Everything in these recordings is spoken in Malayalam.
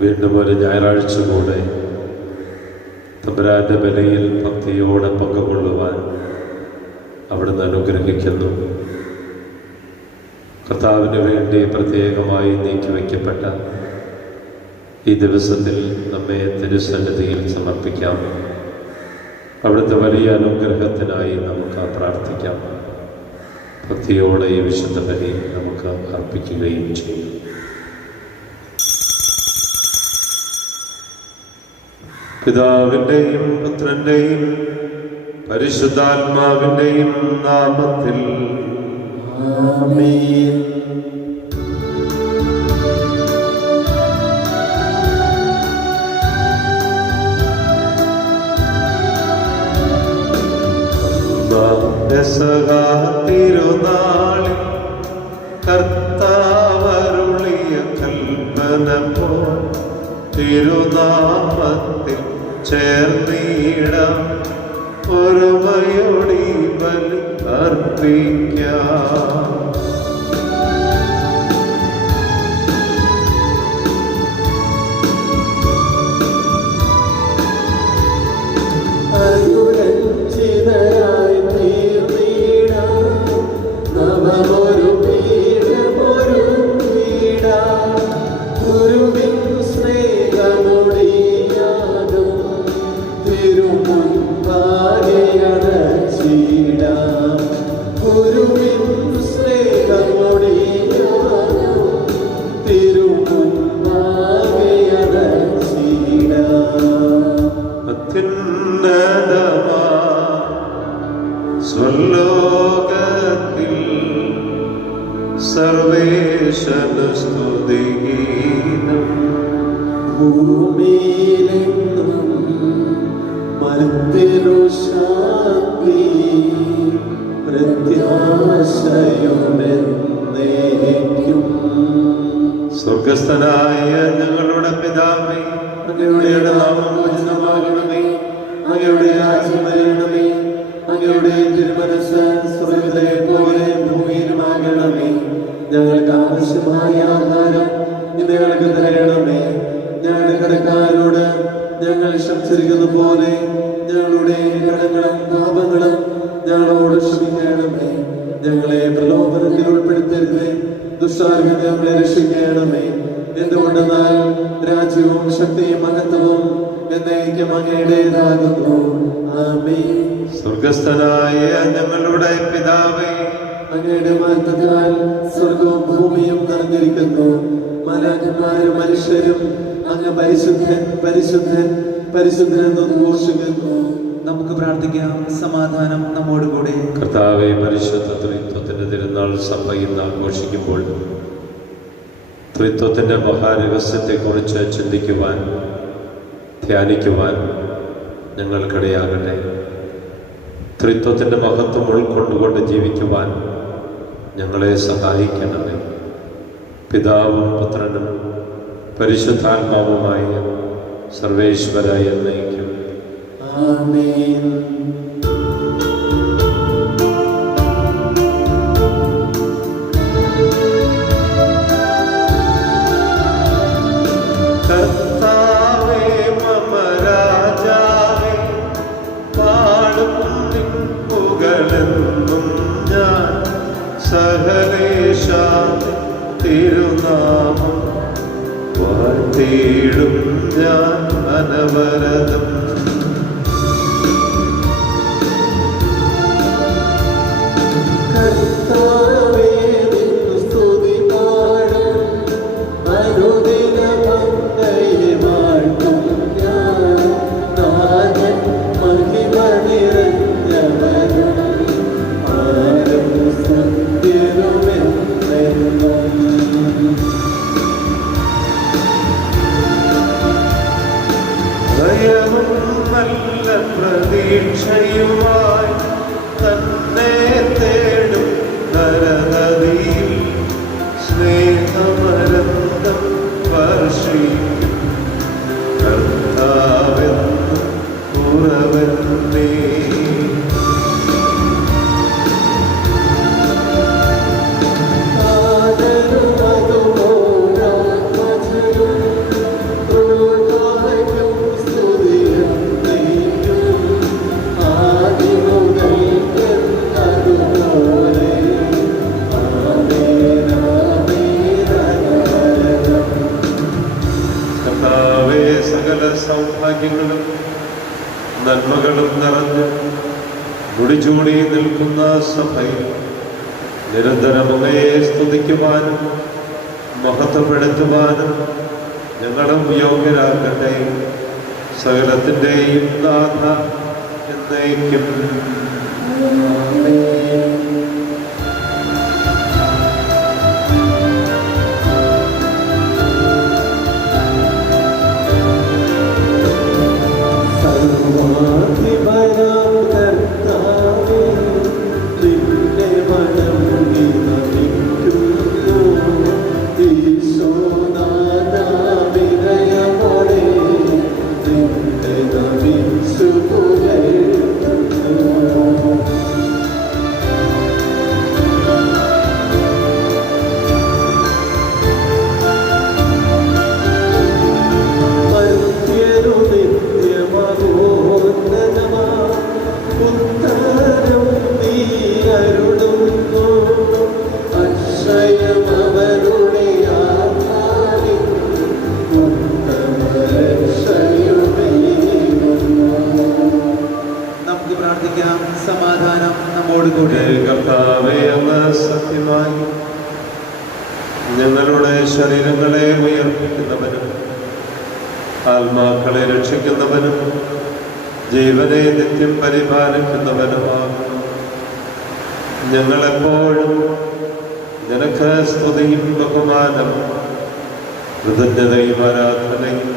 വീണ്ടും ഒരു ഞായറാഴ്ച കൂടെ തമ്പുരാന്റെ ബലിയിൽ ഭക്തിയോടെ പങ്കുകൊള്ളുവാൻ അവിടുന്ന് അനുഗ്രഹിക്കുന്നു. കർത്താവിന് വേണ്ടി പ്രത്യേകമായി നീക്കിവെക്കപ്പെട്ട ഈ ദിവസത്തിൽ നമ്മെ തിരുസന്നിധിയിൽ സമർപ്പിക്കാം. അവിടുത്തെ വലിയ അനുഗ്രഹത്തിനായി നമുക്ക് പ്രാർത്ഥിക്കാം. ഭക്തിയോടെ ഈ വിശുദ്ധ ബലി നമുക്ക് അർപ്പിക്കുകയും ചെയ്യും. പിതാവിൻ്റെയും പുത്രൻ്റെയും പരിശുദ്ധാത്മാവിൻ്റെയും നാമത്തിൽ ആമേൻ. തിരുനാളിൽ കർത്താവരുളിയ കൽപ്പന പോ തിരുനാമത്തിൽ ചേർന്നിടാം, ഒരുമയോടി ബലി അർപ്പിക്കാം. സ്വർലോകത്തിൽ സർവേശ്വര സ്തുതിഗീതം, ഭൂമിയിലെങ്ങും മർത്യനു ശാന്തി പ്രത്യാശയുമെന്നേക്കും. സ്വർഗസ്ഥനായ ഞങ്ങളുടെ പിതാവേ, അങ്ങയുടെ നാമം പൂജിതമാകണമേ, അങ്ങയുടെ രാജ്യം വരണമേ, അങ്ങയുടെ തിരുമനസ്സ് സ്വർഗ്ഗത്തിലെ പോലെ ഭൂമിയിലുമാകണമേ. ഞങ്ങൾക്ക് ആവശ്യമായ ആഹാരം ഇന്ന് ഞങ്ങൾക്ക് തരണമേ. ഞങ്ങളുടെ കടക്കാരോട് ഞങ്ങൾ ക്ഷമിച്ചിരിക്കുന്ന പോലെ ഞങ്ങളുടെ കടങ്ങളും പാപങ്ങളും ഞങ്ങളോട് ക്ഷമിക്കണമേ. ഞങ്ങളെ പ്രലോഭനത്തിൽ ഉൾപ്പെടുത്തരുതേ, ദുഷ്ടാരിൽ ഞങ്ങളെ രക്ഷിക്കണമേ. എന്തുകൊണ്ടെന്നാൽ രാജ്യവും ശക്തിയും മഹത്വവും എന്നേക്കും അങ്ങയുടേതാകുന്നു. ആമേൻ. സ്വർഗസ്ഥനായ ഞങ്ങളുടെ പിതാവേ, അങ്ങയുടെ മഹത്വത്താൽ സ്വർഗവും ഭൂമിയും നിറഞ്ഞിരിക്കുന്നു. മാലാഖമാരും മനുഷ്യരും അങ്ങ് പരിശുദ്ധൻ പരിശുദ്ധൻ പരിശുദ്ധൻ എന്ന് ഘോഷിക്കുന്നു. നമുക്ക് പ്രാർത്ഥിക്കാം. സമാധാനം നമ്മോടുകൂടെ. കർത്താവേ, പരിശുദ്ധ ത്രിത്വത്തിന്റെ തിരുനാൾ സഭ ഇന്ന് ആഘോഷിക്കുമ്പോൾ ത്രിത്വത്തിന്റെ മഹാരഹസ്യത്തെക്കുറിച്ച് ചിന്തിക്കുവാൻ ധ്യാനിക്കുവാൻ ഞങ്ങൾക്കിടയാകട്ടെ. ത്രിത്വത്തിന്റെ മഹത്വം ഉൾക്കൊണ്ടുകൊണ്ട് ജീവിക്കുവാൻ ഞങ്ങളെ സഹായിക്കണമേ. പിതാവും പുത്രനും പരിശുദ്ധാത്മാവുമായ സർവേശ്വര എന്നേക്കും ആമേൻ. സഹലേശ തിരുനാമം വാഴ്ത്തിയിടും ഞാൻ അനവരതം. കർത്താവേ, നിന്നു സ്തുതി പാടും, അനുദിനം അങ്ങയെ വാഴ്ത്തും ഞാൻ. നാഥൻ മഹിമ നിറഞ്ഞവനും ആരും ഭയവും നല്ല പ്രതീക്ഷയുമായി തന്നെ തേടും നരനദിയിൽ സ്നേഹമരന്തം വർഷിക്കും സകല സൗഭാഗ്യങ്ങളും നന്മകളും നിറഞ്ഞ് മുടിചൂടി നിൽക്കുന്ന സഭയിൽ നിരന്തരം അങ്ങയെ സ്തുതിക്കുവാനും മഹത്വപ്പെടുത്തുവാനും ഞങ്ങളും യോഗ്യരാകട്ടെ. സകലത്തിൻ്റെയും നാഥ എന്നേക്കും. സമാധാനം നമ്മോടുകൂടെ. കർത്താവേ, അങ്ങ് സത്യമായി ഞങ്ങളുടെ ശരീരങ്ങളെ ഉയർപ്പിക്കുന്നവനും ആത്മാക്കളെ രക്ഷിക്കുന്നവനും ജീവനെ നിത്യം പരിപാലിക്കുന്നവനുമാകുന്നു. ഞങ്ങളെപ്പോഴും നിനക്ക് സ്തുതിയും ബഹുമാനം കൃതജ്ഞതയും ആരാധനയും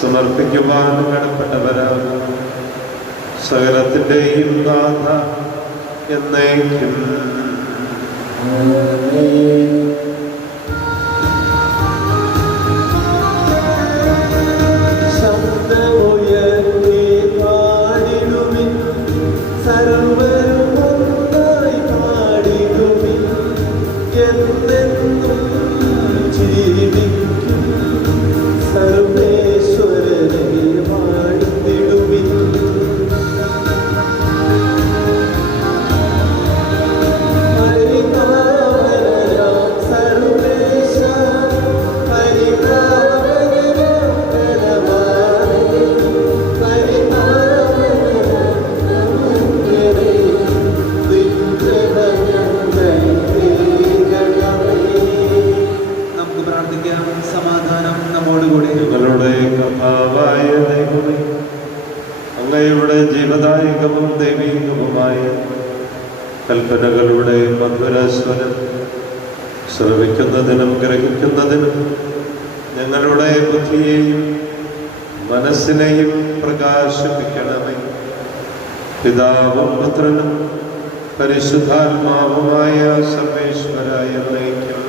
സമർപ്പിക്കുവാൻ കടപ്പെട്ടവരാകുന്നു. സകലത്തിൻ്റെയും നാഥ എന്നേക്കും. ശബ്ദമുയർത്തി പാടിടുവിൻ, സർവ്വരും ഒന്നായി പാടിടുവിൻ. എന്നെന്നും ജീവിക്കും സർവേശ്വരനെ വാഴ്ത്തിടുവിൻ. സമാധാനം നമ്മോടുകൂടെ. ഞങ്ങളുടെ കർത്താവായ ദൈവമേ, അങ്ങയുടെ ജീവദായകവും ദൈവീകവുമായ കൽപ്പനകളുടെ മധുരസ്വരം ശ്രവിക്കുന്നതിനും ഗ്രഹിക്കുന്നതിനും ഞങ്ങളുടെ ബുദ്ധിയെയും മനസ്സിനെയും പ്രകാശിപ്പിക്കണമേ. പിതാവും പുത്രനും പരിശുദ്ധാത്മാവുമായ സർവേശ്വരായ എന്നേക്കും.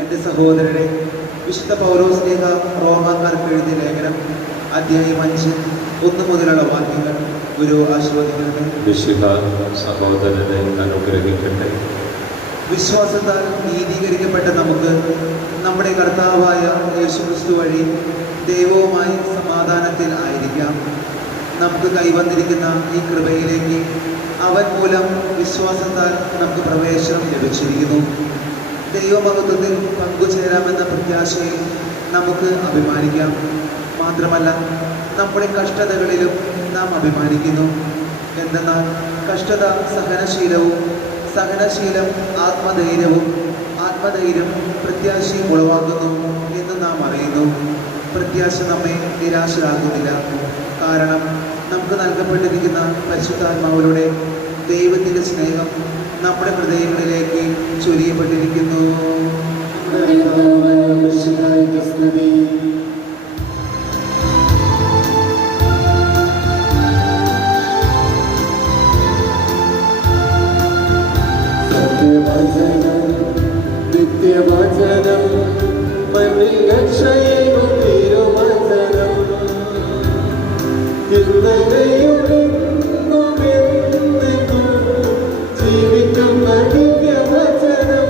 എൻ്റെ സഹോദരനെ, വിശുദ്ധ പൗലോസ്ലീഹ റോമാക്കാർക്ക് എഴുതിയ ലേഖനം അധ്യായം 5 1 മുതലുള്ള വാക്യങ്ങൾ ഗുരു ആശീർവദിക്കണമേ. വിശുദ്ധ സഹോദരനെ അനുഗ്രഹിക്കട്ടെ. വിശ്വാസത്താൽ നീതീകരിക്കപ്പെട്ട നമുക്ക് നമ്മുടെ കർത്താവായ യേശുക്രിസ്തു വഴി ദൈവവുമായി സമാധാനത്തിൽ ആയിരിക്കാം. നമുക്ക് കൈവന്നിരിക്കുന്ന ഈ കൃപയിലേക്ക് അവൻ മൂലം വിശ്വാസത്താൽ നമുക്ക് പ്രവേശനം ലഭിച്ചിരിക്കുന്നു. ദൈവമഹത്വത്തിൽ പങ്കുചേരാമെന്ന പ്രത്യാശയിൽ നമുക്ക് അഭിമാനിക്കാം. മാത്രമല്ല, നമ്മുടെ കഷ്ടതകളിലും നാം അഭിമാനിക്കുന്നു. എന്തെന്നാൽ കഷ്ടത സഹനശീലവും, സഹനശീലം ആത്മധൈര്യവും, ആത്മധൈര്യം പ്രത്യാശയും ഉളവാക്കുന്നു എന്ന് നാം അറിയുന്നു. പ്രത്യാശ നമ്മെ നിരാശരാക്കുന്നില്ല. കാരണം നമുക്ക് നൽകപ്പെട്ടിരിക്കുന്ന പരിശുദ്ധാത്മാവിലൂടെ ദൈവത്തിൻ്റെ സ്നേഹം നമ്മുടെ ഹൃദയങ്ങളിലേക്ക് ചൊരിയപ്പെട്ടിരിക്കുന്നു. നിത്യവചനം മനുഷ്യനും തിരുവചനം ജീവിക്കുന്ന ദിവ്യവചനം.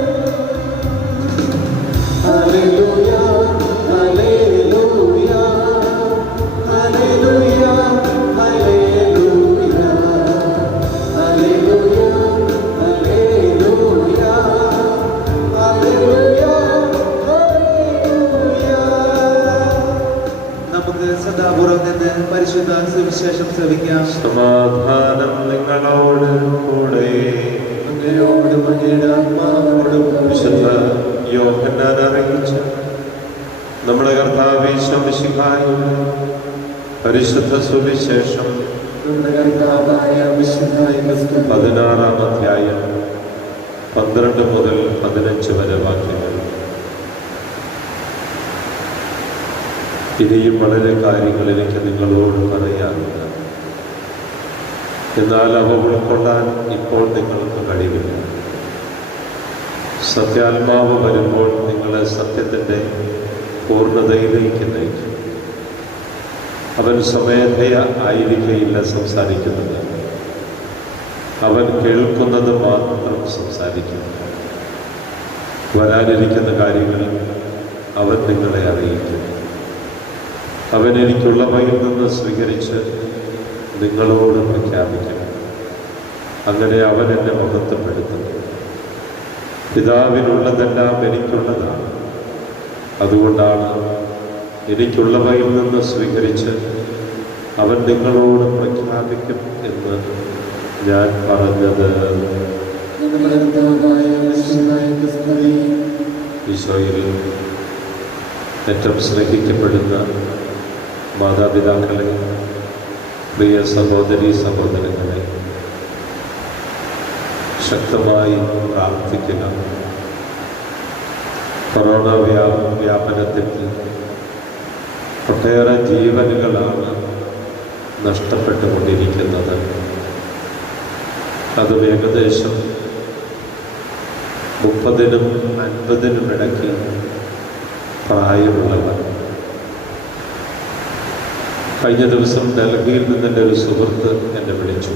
ഹല്ലേലൂയ, ഹല്ലേലൂയ, ഹല്ലേലൂയ, ഹല്ലേലൂയ, ഹല്ലേലൂയ, ഹല്ലേലൂയ, ഹല്ലേലൂയ, ഹല്ലേലൂയ. വിശുദ്ധ സുവിശേഷം ശ്രവിക്കാം. സമാധാനം നിങ്ങളോട് കൂടെ. അങ്ങയോടും അങ്ങയുടെ ആത്മാവോടും വിശുദ്ധ യോഹന്നാൻ അറിയിച്ച നമ്മുടെ കർത്താവ് ഈശോ മിശിഹായുടെ പരിശുദ്ധ സുവിശേഷം നമ്മുടെ കർത്താവായ മിശിഹായുടെ സ്തുതി. 16-ാം അധ്യായം 12 മുതൽ 15 വരെ വാക്യങ്ങൾ. ഇനിയും വളരെ കാര്യങ്ങൾ എനിക്ക് നിങ്ങളോട് പറയാറുണ്ട്, എന്നാൽ അവ ഉൾക്കൊള്ളാൻ ഇപ്പോൾ നിങ്ങൾക്ക് കഴിവില്ല. സത്യാത്മാവ് വരുമ്പോൾ നിങ്ങളെ സത്യത്തിൻ്റെ പൂർണ്ണതയിലേക്ക് നയിക്കും. അവൻ സ്വമേധയ ആയിരിക്കയില്ല സംസാരിക്കുന്നത്, അവൻ കേൾക്കുന്നത് മാത്രം സംസാരിക്കും. വരാനിരിക്കുന്ന കാര്യങ്ങൾ അവൻ നിങ്ങളെ അറിയിക്കും. അവൻ എനിക്കുള്ളവയിൽ നിന്ന് സ്വീകരിച്ച് നിങ്ങളോട് പ്രഖ്യാപിക്കും. അങ്ങനെ അവൻ എന്നെ മഹത്വപ്പെടുത്തും. പിതാവിനുള്ളതെല്ലാം എനിക്കുള്ളതാണ്. അതുകൊണ്ടാണ് എനിക്കുള്ളവയിൽ നിന്ന് സ്വീകരിച്ച് അവൻ നിങ്ങളോട് പ്രഖ്യാപിക്കും എന്ന് ഞാൻ പറഞ്ഞത്. ഈശോയിൽ ഏറ്റവും സ്നേഹിക്കപ്പെടുന്ന മാതാപിതാക്കളെ, പ്രിയ സഹോദരീ സഹോദരങ്ങളെ, ശക്തമായി പ്രാർത്ഥിക്കുക. കൊറോണ വ്യാപനത്തിൽ ഒട്ടേറെ ജീവനുകളാണ് നഷ്ടപ്പെട്ടുകൊണ്ടിരിക്കുന്നത്. അതും ഏകദേശം 30-നും 50-നും ഇടയ്ക്ക് പ്രായമുള്ളവർ. കഴിഞ്ഞ ദിവസം ഡൽഹിയിൽ നിന്നെൻ്റെ ഒരു സുഹൃത്ത് എന്നെ വിളിച്ചു.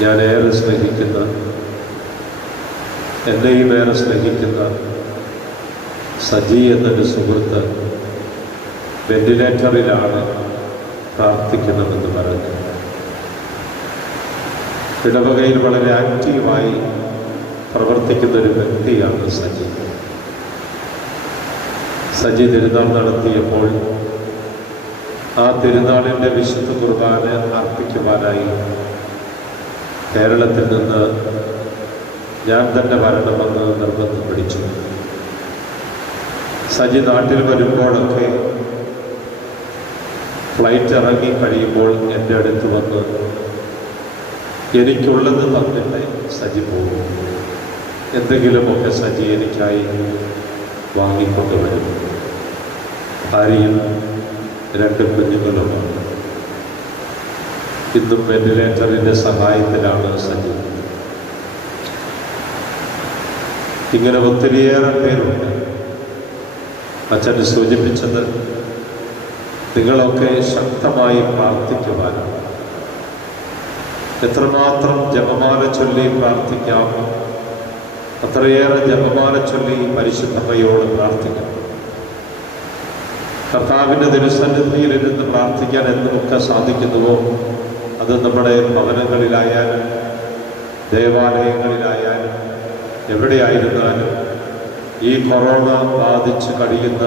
ഞാനേറെ സ്നേഹിക്കുന്ന, എന്നെയും ഏറെ സ്നേഹിക്കുന്ന സജി എന്നൊരു സുഹൃത്ത് വെന്റിലേറ്ററിലാണ് പ്രാർത്ഥിക്കണമെന്ന് പറഞ്ഞു. ഇടവകയിൽ വളരെ ആക്റ്റീവായി പ്രവർത്തിക്കുന്നൊരു വ്യക്തിയാണ് സജി. സജി തിരുനാൾ നടത്തിയപ്പോൾ ആ തിരുനാളിൻ്റെ വിശുദ്ധ കുർബാന അർപ്പിക്കുവാനായി കേരളത്തിൽ നിന്ന് ഞാൻ തന്നെ വരണമെന്ന് നിർബന്ധം പിടിച്ചു. സജി നാട്ടിൽ വരുമ്പോഴൊക്കെ ഫ്ലൈറ്റ് ഇറങ്ങി കഴിയുമ്പോൾ എൻ്റെ അടുത്ത് വന്ന് എനിക്കുള്ളത് തന്നിട്ട് സജി പോകും. എന്തെങ്കിലുമൊക്കെ സജി എനിക്കായി വാങ്ങിക്കൊണ്ടുവരും. ഭാര്യയും 2 കുഞ്ഞുങ്ങളുമാണ്. ഇന്നും വെന്റിലേറ്ററിൻ്റെ സഹായത്തിലാണ് സജി. ഇങ്ങനെ ഒത്തിരിയേറെ പേരുണ്ട്. അച്ഛൻ സൂചിപ്പിച്ചത് നിങ്ങളൊക്കെ ശക്തമായി പ്രാർത്ഥിക്കുവാനാണ്. എത്രമാത്രം ജപമാല ചൊല്ലി പ്രാർത്ഥിക്കാം, അത്രയേറെ ജപമാല ചൊല്ലി പരിശുദ്ധമ്മയോട് പ്രാർത്ഥിക്കണം. കർത്താവിൻ്റെ തിരുസന്നിധിയിലിരുന്ന് പ്രാർത്ഥിക്കാൻ എന്തുമൊക്കെ സാധിക്കുന്നുവോ അത് നമ്മുടെ ഭവനങ്ങളിലായാലും ദേവാലയങ്ങളിലായാലും എവിടെയായിരുന്നാലും ഈ കൊറോണ ബാധിച്ച് കഴിയുന്ന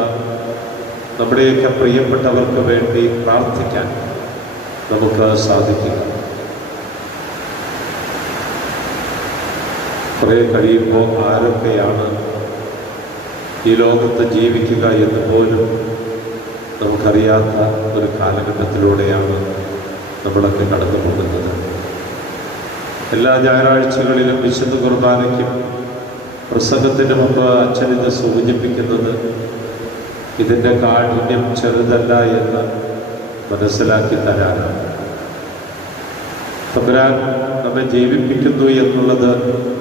നമ്മുടെയൊക്കെ പ്രിയപ്പെട്ടവർക്ക് വേണ്ടി പ്രാർത്ഥിക്കാൻ നമുക്ക് സാധിക്കുക. കുറേ കഴിയുമ്പോൾ ആരൊക്കെയാണ് ഈ ലോകത്ത് ജീവിക്കുക എന്ന് പോലും നമുക്കറിയാത്ത ഒരു കാലഘട്ടത്തിലൂടെയാണ് നമ്മളൊക്കെ കടന്നു പോകുന്നത്. എല്ലാ ഞായറാഴ്ചകളിലും വിശുദ്ധ കുർബാനയ്ക്കും പ്രസംഗത്തിന് മുമ്പ് അച്ഛനിത് സൂചിപ്പിക്കുന്നത് ഇതിൻ്റെ കാഠിന്യം ചെറുതല്ല എന്ന് മനസ്സിലാക്കി തരാനാണ്. തമ്പുരാൻ നമ്മെ ജീവിപ്പിക്കുന്നു എന്നുള്ളത്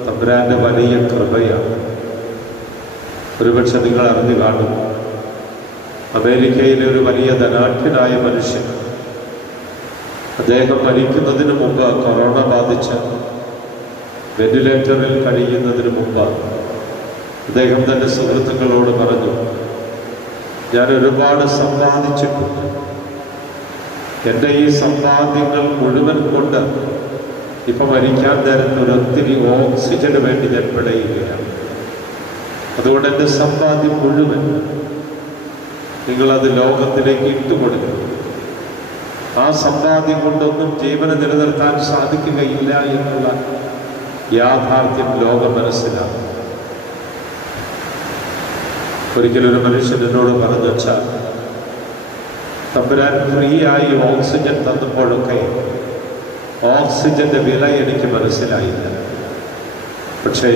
തമ്പുരാൻ്റെ വലിയ കൃപയാണ്. ഒരുപക്ഷെ നിങ്ങൾ അറിഞ്ഞു കാണും, അമേരിക്കയിലെ ഒരു വലിയ ധനാഢ്യനായ മനുഷ്യൻ, അദ്ദേഹം മരിക്കുന്നതിന് മുമ്പ്, കൊറോണ ബാധിച്ച് വെന്റിലേറ്ററിൽ കഴിയുന്നതിന് മുമ്പ് അദ്ദേഹം തൻ്റെ സുഹൃത്തുക്കളോട് പറഞ്ഞു, ഞാൻ ഒരുപാട് സമ്പാദിച്ചിട്ടുണ്ട്. എൻ്റെ ഈ സമ്പാദ്യങ്ങൾ മുഴുവൻ കൊണ്ട് ഇപ്പം മരിക്കാൻ നേരത്ത് ഒത്തിരി ഓക്സിജന് വേണ്ടി ഞാൻ പിടയുകയാണ്. അതുകൊണ്ട് എൻ്റെ സമ്പാദ്യം മുഴുവൻ നിങ്ങളത് ലോകത്തിലേക്ക് ഇട്ടുകൊടുക്കും. ആ സമ്പാദ്യം കൊണ്ടൊന്നും ജീവനെ നിലനിർത്താൻ സാധിക്കുകയില്ല എന്നുള്ള യാഥാർത്ഥ്യം ലോകം മനസ്സിലാക്കും. ഒരിക്കലൊരു മനുഷ്യൻ എന്നോട് പറഞ്ഞു വെച്ചാൽ, തമ്പുരാൻ ഫ്രീ ആയി ഓക്സിജൻ തന്നപ്പോഴൊക്കെ ഓക്സിജന്റെ വില എനിക്ക് മനസ്സിലായില്ല. പക്ഷേ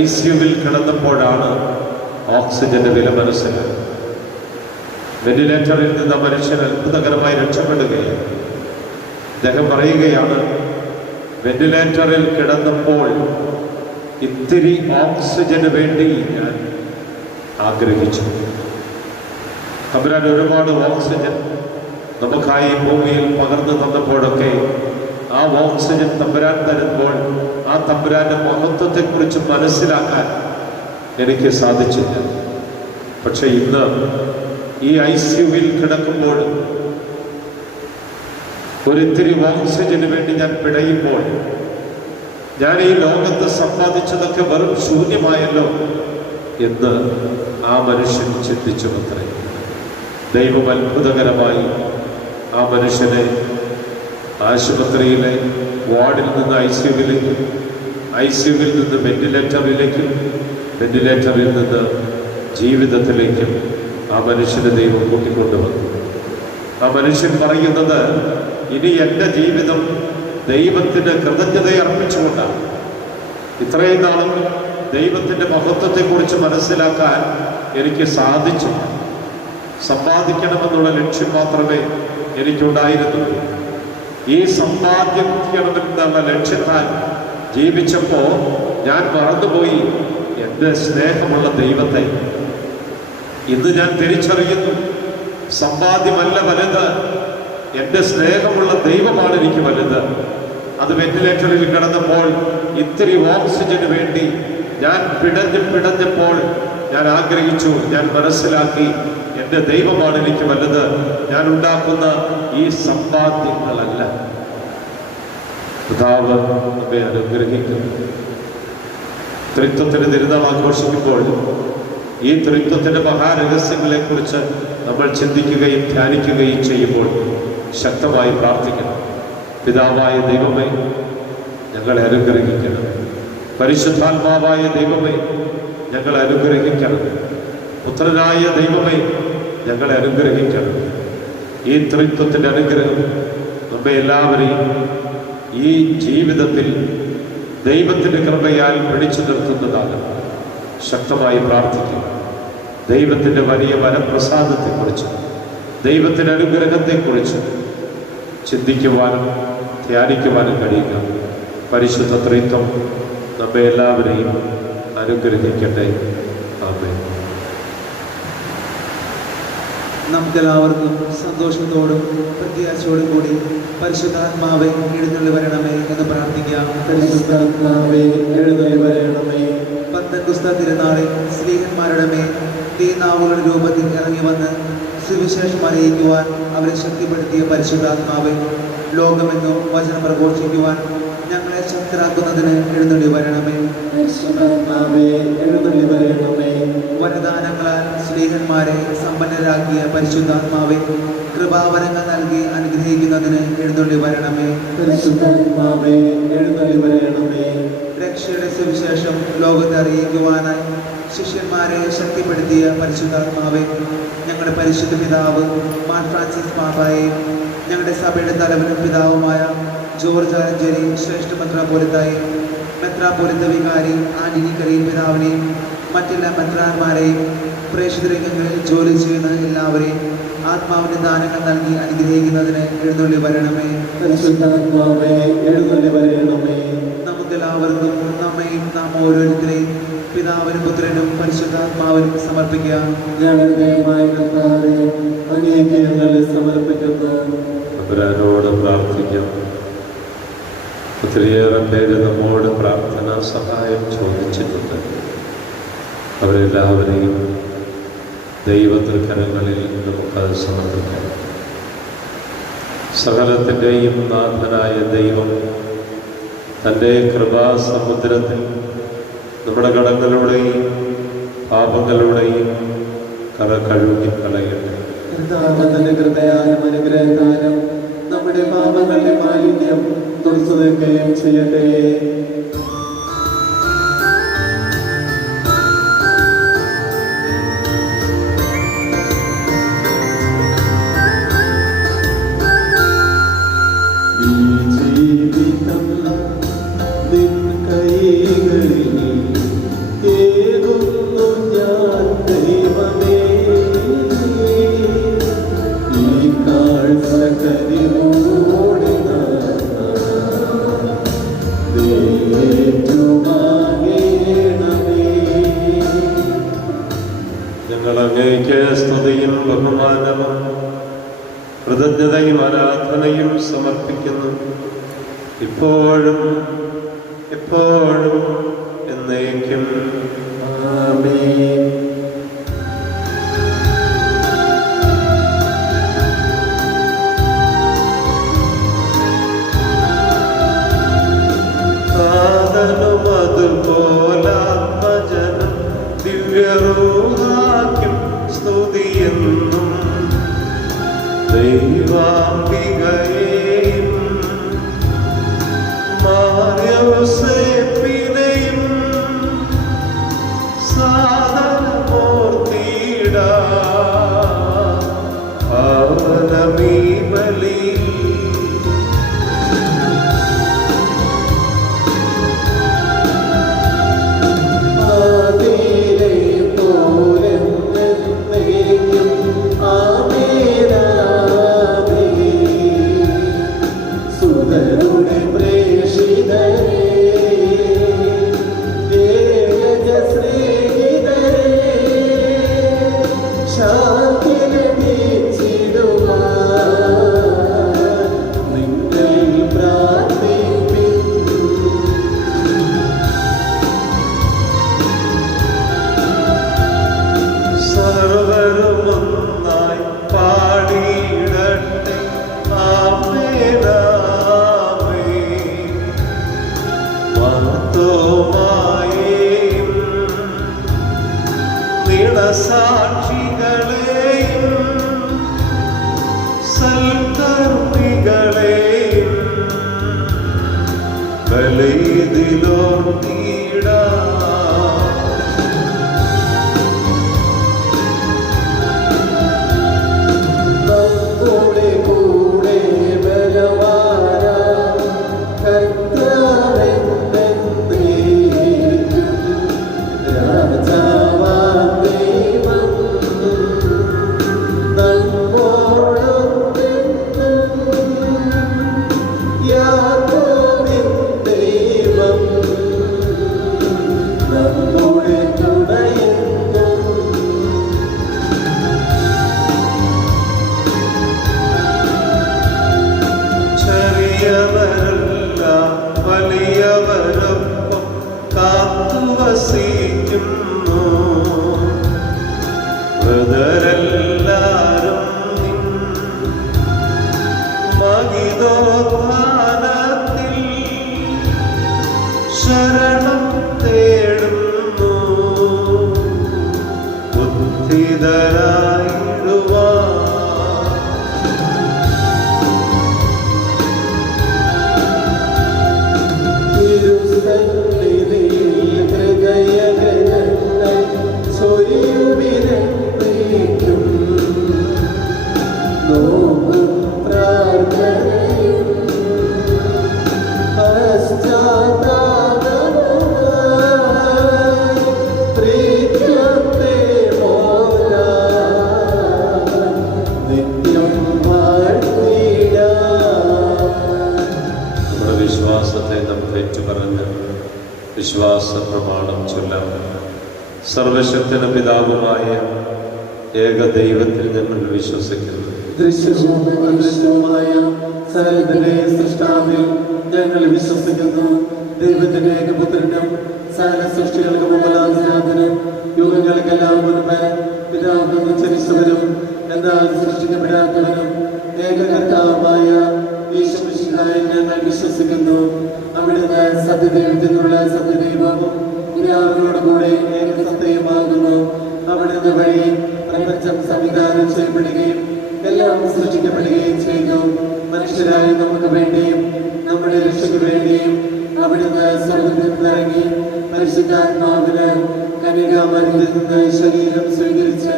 ICUവിൽ കിടന്നപ്പോഴാണ് ഓക്സിജന്റെ വില മനസ്സിലായത്. വെന്റിലേറ്ററിൽ നിന്ന് മനുഷ്യൻ അത്ഭുതകരമായി രക്ഷപ്പെടുകയാണ്. അദ്ദേഹം പറയുകയാണ്, വെന്റിലേറ്ററിൽ കിടന്നപ്പോൾ ഇത്തിരി ഓക്സിജന് വേണ്ടി ഞാൻ ആഗ്രഹിച്ചു. തമ്പുരാൻ ഒരുപാട് ഓക്സിജൻ നമുക്കായി ഭൂമിയിൽ പകർന്നു തന്നപ്പോഴൊക്കെ ആ ഓക്സിജൻ തമ്പുരാൻ തരുമ്പോൾ ആ തമ്പുരാന്റെ മഹത്വത്തെക്കുറിച്ച് മനസ്സിലാക്കാൻ എനിക്ക് സാധിച്ചില്ല. പക്ഷെ ഇന്ന് ഈ ICUവിൽ കിടക്കുമ്പോൾ ഒരിത്തിരി ഓക്സിജന് വേണ്ടി ഞാൻ പിടയുമ്പോൾ ഞാൻ ഈ ലോകത്ത് സമ്പാദിച്ചതൊക്കെ വെറും ശൂന്യമായല്ലോ എന്ന് ആ മനുഷ്യൻ ചിന്തിച്ചു അത്രേ. ദൈവം അത്ഭുതകരമായി ആ മനുഷ്യനെ ആശുപത്രിയിലെ വാർഡിൽ നിന്ന് ICUവിൽ നിന്ന് വെന്റിലേറ്ററിലേക്കും, വെന്റിലേറ്ററിൽ നിന്ന് ജീവിതത്തിലേക്കും ആ മനുഷ്യനെ ദൈവം കൂട്ടിക്കൊണ്ടുവന്നു. ആ മനുഷ്യൻ പറയുന്നത്, ഇനി എൻ്റെ ജീവിതം ദൈവത്തിന് കൃതജ്ഞതയെ അർപ്പിച്ചുകൊണ്ടാണ്. ഇത്രയും നാളും ദൈവത്തിൻ്റെ മഹത്വത്തെക്കുറിച്ച് മനസ്സിലാക്കാൻ എനിക്ക് സാധിച്ചില്ല. സമ്പാദിക്കണമെന്നുള്ള ലക്ഷ്യം മാത്രമേ എനിക്കുണ്ടായിരുന്നുള്ളൂ. ഈ സമ്പാദിക്കണമെന്നുള്ള ലക്ഷ്യത്താൽ ജീവിച്ചപ്പോൾ ഞാൻ മറന്നുപോയി എൻ്റെ സ്നേഹമുള്ള ദൈവത്തെ. ഇന്ന് ഞാൻ തിരിച്ചറിയുന്നു, സമ്പാദ്യമല്ല വലുത്, എൻ്റെ സ്നേഹമുള്ള ദൈവമാണ് എനിക്ക് വലുത്. അത് വെന്റിലേറ്ററിൽ കിടന്നപ്പോൾ ഇത്തിരി ഓക്സിജന് വേണ്ടി ഞാൻ പിടഞ്ഞപ്പോൾ ഞാൻ ആഗ്രഹിച്ചു, ഞാൻ മനസ്സിലാക്കി, എൻ്റെ ദൈവമാണ് എനിക്ക് വലുത്, ഞാൻ ഉണ്ടാക്കുന്ന ഈ സമ്പാദ്യങ്ങളല്ല. പിതാവ് നമ്മെ അനുഗ്രഹിക്കുന്നു. ത്രിത്വത്തിന് തിരുനാൾ ആഘോഷിക്കുമ്പോൾ ഈ ത്രിത്വത്തിൻ്റെ മഹാരഹസ്യങ്ങളെക്കുറിച്ച് നമ്മൾ ചിന്തിക്കുകയും ധ്യാനിക്കുകയും ചെയ്യുമ്പോൾ ശക്തമായി പ്രാർത്ഥിക്കണം. പിതാവായ ദൈവമേ, ഞങ്ങളെ അനുഗ്രഹിക്കണം. പരിശുദ്ധാത്മാവായ ദൈവമേ, ഞങ്ങളെ അനുഗ്രഹിക്കണം. പുത്രനായ ദൈവമേ, ഞങ്ങളെ അനുഗ്രഹിക്കണം. ഈ ത്രിത്വത്തിൻ്റെ അനുഗ്രഹം നമ്മെ എല്ലാവരെയും ഈ ജീവിതത്തിൽ ദൈവത്തിൻ്റെ കൃപയാൽ പിടിച്ചു നിർത്തുന്നതാണ്. ശക്തമായി പ്രാർത്ഥിക്കുക. ദൈവത്തിൻ്റെ വലിയ വരപ്രസാദത്തെക്കുറിച്ച്, ദൈവത്തിൻ്റെ അനുഗ്രഹത്തെക്കുറിച്ച് ചിന്തിക്കുവാനും ധ്യാനിക്കുവാനും കഴിയുക. പരിശുദ്ധ ത്രിത്വം നമ്മെ എല്ലാവരെയും അനുഗ്രഹിക്കട്ടെ. ആമേൻ. നമുക്കെല്ലാവർക്കും സന്തോഷത്തോടും പ്രത്യാശയോടും കൂടി പരിശുദ്ധാത്മാവെ എഴുന്നള്ളി വരണമേ എന്ന് പ്രാർത്ഥിക്കാം. പരിശുദ്ധാത്മാവെ എഴുന്നള്ളി വരണമേ. പന്തക്കുസ്ത തിരുനാളിൽ സ്ത്രീഹന്മാരുടെ മേൽ തീനാവുകളുടെ രൂപത്തിൽ ഇറങ്ങി വന്ന് സുവിശേഷം അറിയിക്കുവാൻ അവരെ ശക്തിപ്പെടുത്തിയ പരിശുദ്ധാത്മാവെ, ലോകമെങ്ങും വചനം പ്രഘോഷിക്കുവാൻ ഞങ്ങളെ ശക്തരാക്കുന്നതിന് എഴുന്നള്ളി വരണമേ. പരിശുദ്ധാത്മാവേ എഴുന്നള്ളി വരണമേ. വരദാനങ്ങളാൽ സ്ത്രീഹന്മാരെ സമ്പന്നരാക്കിയ പരിശുദ്ധാത്മാവെ, കൃപാവരങ്ങൾ നൽകി അനുഗ്രഹിക്കുന്നതിന് എഴുന്നള്ളി വരണമേ. പരിശുദ്ധാത്മാവേ എഴുന്നള്ളി വരണമേ. രക്ഷയുടെ സുവിശേഷം ലോകത്തെ അറിയിക്കുവാനായി ശിഷ്യന്മാരെ ശക്തിപ്പെടുത്തിയ പരിശുദ്ധാത്മാവെ, ഞങ്ങളുടെ പരിശുദ്ധ പിതാവ് മാർ ഫ്രാൻസിസ് പാപ്പായെയും ഞങ്ങളുടെ സഭയുടെ തലവനും പിതാവുമായ ജോർജ് ആലഞ്ചേരി ശ്രേഷ്ഠ മെത്രാപ്പോലിത്തായെയും മെത്രാപ്പോലിത്ത വികാരി ആന്റണി കരീം പിതാവിനെയും മറ്റെല്ലാ മെത്രാന്മാരെയും പ്രേക്ഷിതരംഗങ്ങളിൽ ജോലി ചെയ്യുന്ന എല്ലാവരെയും ആത്മാവിന്റെ ദാനങ്ങൾ നൽകി അനുഗ്രഹിക്കുന്നതിന് എഴുന്നള്ളി വരണമേ. പരിശുദ്ധാത്മാവേ എഴുന്നള്ളി വരണമേ. നമുക്കെല്ലാവർക്കും നമ്മയും നാം ഓരോരുത്തരെയും പിതാവിനും പുത്രനും പരിശുദ്ധാത്മാവിനും സമർപ്പിക്കാം. ഞങ്ങളുടെ അങ്ങേക്ക് സമർപ്പിക്കുന്നു. അവരോട് പ്രാർത്ഥിക്കാം. ഒത്തിരിയേറെ പേര് നമ്മോട് പ്രാർത്ഥനാ സഹായം ചോദിച്ചിട്ടുണ്ട്. അവരെല്ലാവരെയും ദൈവതൃക്കരങ്ങളിൽ നമുക്കത് സമർപ്പിക്കാം. സകലത്തിൻ്റെയും നാഥനായ ദൈവം തൻ്റെ കൃപാസമുദ്രത്തിൽ നമ്മുടെ കടങ്ങളുടെയും പാപങ്ങളുടെയും കര കഴുകി കളയട്ടെ. കർത്താവിന്റെ കൃപയാലും അനുഗ്രഹത്താലും നമ്മുടെ പാപങ്ങളുടെ മാലിന്യം തുടച്ചു നിൽക്കുകയും ചെയ്യട്ടെ. ഞങ്ങൾ അങ്ങേക്ക് സ്തുതിയും ബഹുമാനവും കൃതജ്ഞതയും ആരാധനയും സമർപ്പിക്കുന്നു, ഇപ്പോഴും എപ്പോഴും എന്നേക്കും. ആമേൻ. അതുപോലാത്മജനം ദിവ്യരൂഹാക്കും സ്തുതിയെന്നും ദൈവാംബികയെയും മാർയോസേപ്പിനെയും സാധനമൂർത്തിയിടാം പാവനമീ ബലിയിൽ. സാക്ഷികളെയും സൽക്കർമ്മികളെയും ബലിയിലോർത്തിയിടാം. നമ്മുടെ കൂടെ ബലവാനാം കർത്താവെന്നേക്കും രാജാവാം ദൈവം യാക്കോബിൻ ദൈവം നമ്മുടെ തുണയെന്നും. ചെറിയവരല്ല വലിയവരൊപ്പം കാത്തുവസിക്കുന്നു, മൃതരെല്ലാരും നിൻ മഹിതോത്ഥാനത്തിൽ ശരണം തേടുന്നു, ബുദ്ധിതരായിടുവാൻ. തിരുസന്നിധിയിൽ ഹൃദയഗ്രഹങ്ങൾ ചൊരിയുവിനെന്നേക്കും നോക്കും പ്രാർത്ഥനയും പശ്ചാത്താപവുമായി പ്രീത്യത്തെ മോദാൻ നിത്യം വാഴ്ത്തിടാം. നമ്മുടെ വിശ്വാസത്തെ നമുക്ക് ഏറ്റുപറഞ്ഞ് വിശ്വാസ പ്രമാണം ചൊല്ലാം. സർവശക്തനും പിതാവുമായ ഏക ദൈവത്തിൽ ഞങ്ങൾ വിശ്വസിക്കുന്നു. ദൃശ്യവും അദൃശ്യവുമായ സകലത്തിന്റെ സൃഷ്ടാവിൽ ഞങ്ങൾ വിശ്വസിക്കുന്നു. ദൈവത്തിന്റെ ഏകപുത്രനും സകല സൃഷ്ടികൾക്ക് മുമ്പലാതിനും യുഗങ്ങൾക്കെല്ലാം മുൻപ് പിതാവിൽ ജനിച്ചവരും എന്നാൽ സൃഷ്ടിക്കപ്പെടാത്തവരും ഏകകർത്താവുമായ ഈശ്വരൻ ഞങ്ങൾ വിശ്വസിക്കുന്നു. അവിടുന്ന് സത്യദൈവത്തിൽ നിന്നുള്ള സത്യദൈവവും പിതാവിനോട് കൂടെ ഏക സത്യമാകുന്നു. അവിടുന്ന് വഴി പ്രപഞ്ചം സംവിധാനം ചെയ്യപ്പെടുകയും നാം സൃഷ്ടിക്കപ്പെടുകയും ചെയ്തു. മനുഷ്യരായി നമുക്ക് വേണ്ടിയും നമ്മുടെ രക്ഷയ്ക്ക് വേണ്ടിയും അവിടുന്ന് സ്വർഗ്ഗത്തിൽ നിന്നിറങ്ങി പരിശുദ്ധാത്മാവിന് കന്യകാമറിയത്തിൽ നിന്ന് ശരീരം സ്വീകരിച്ച്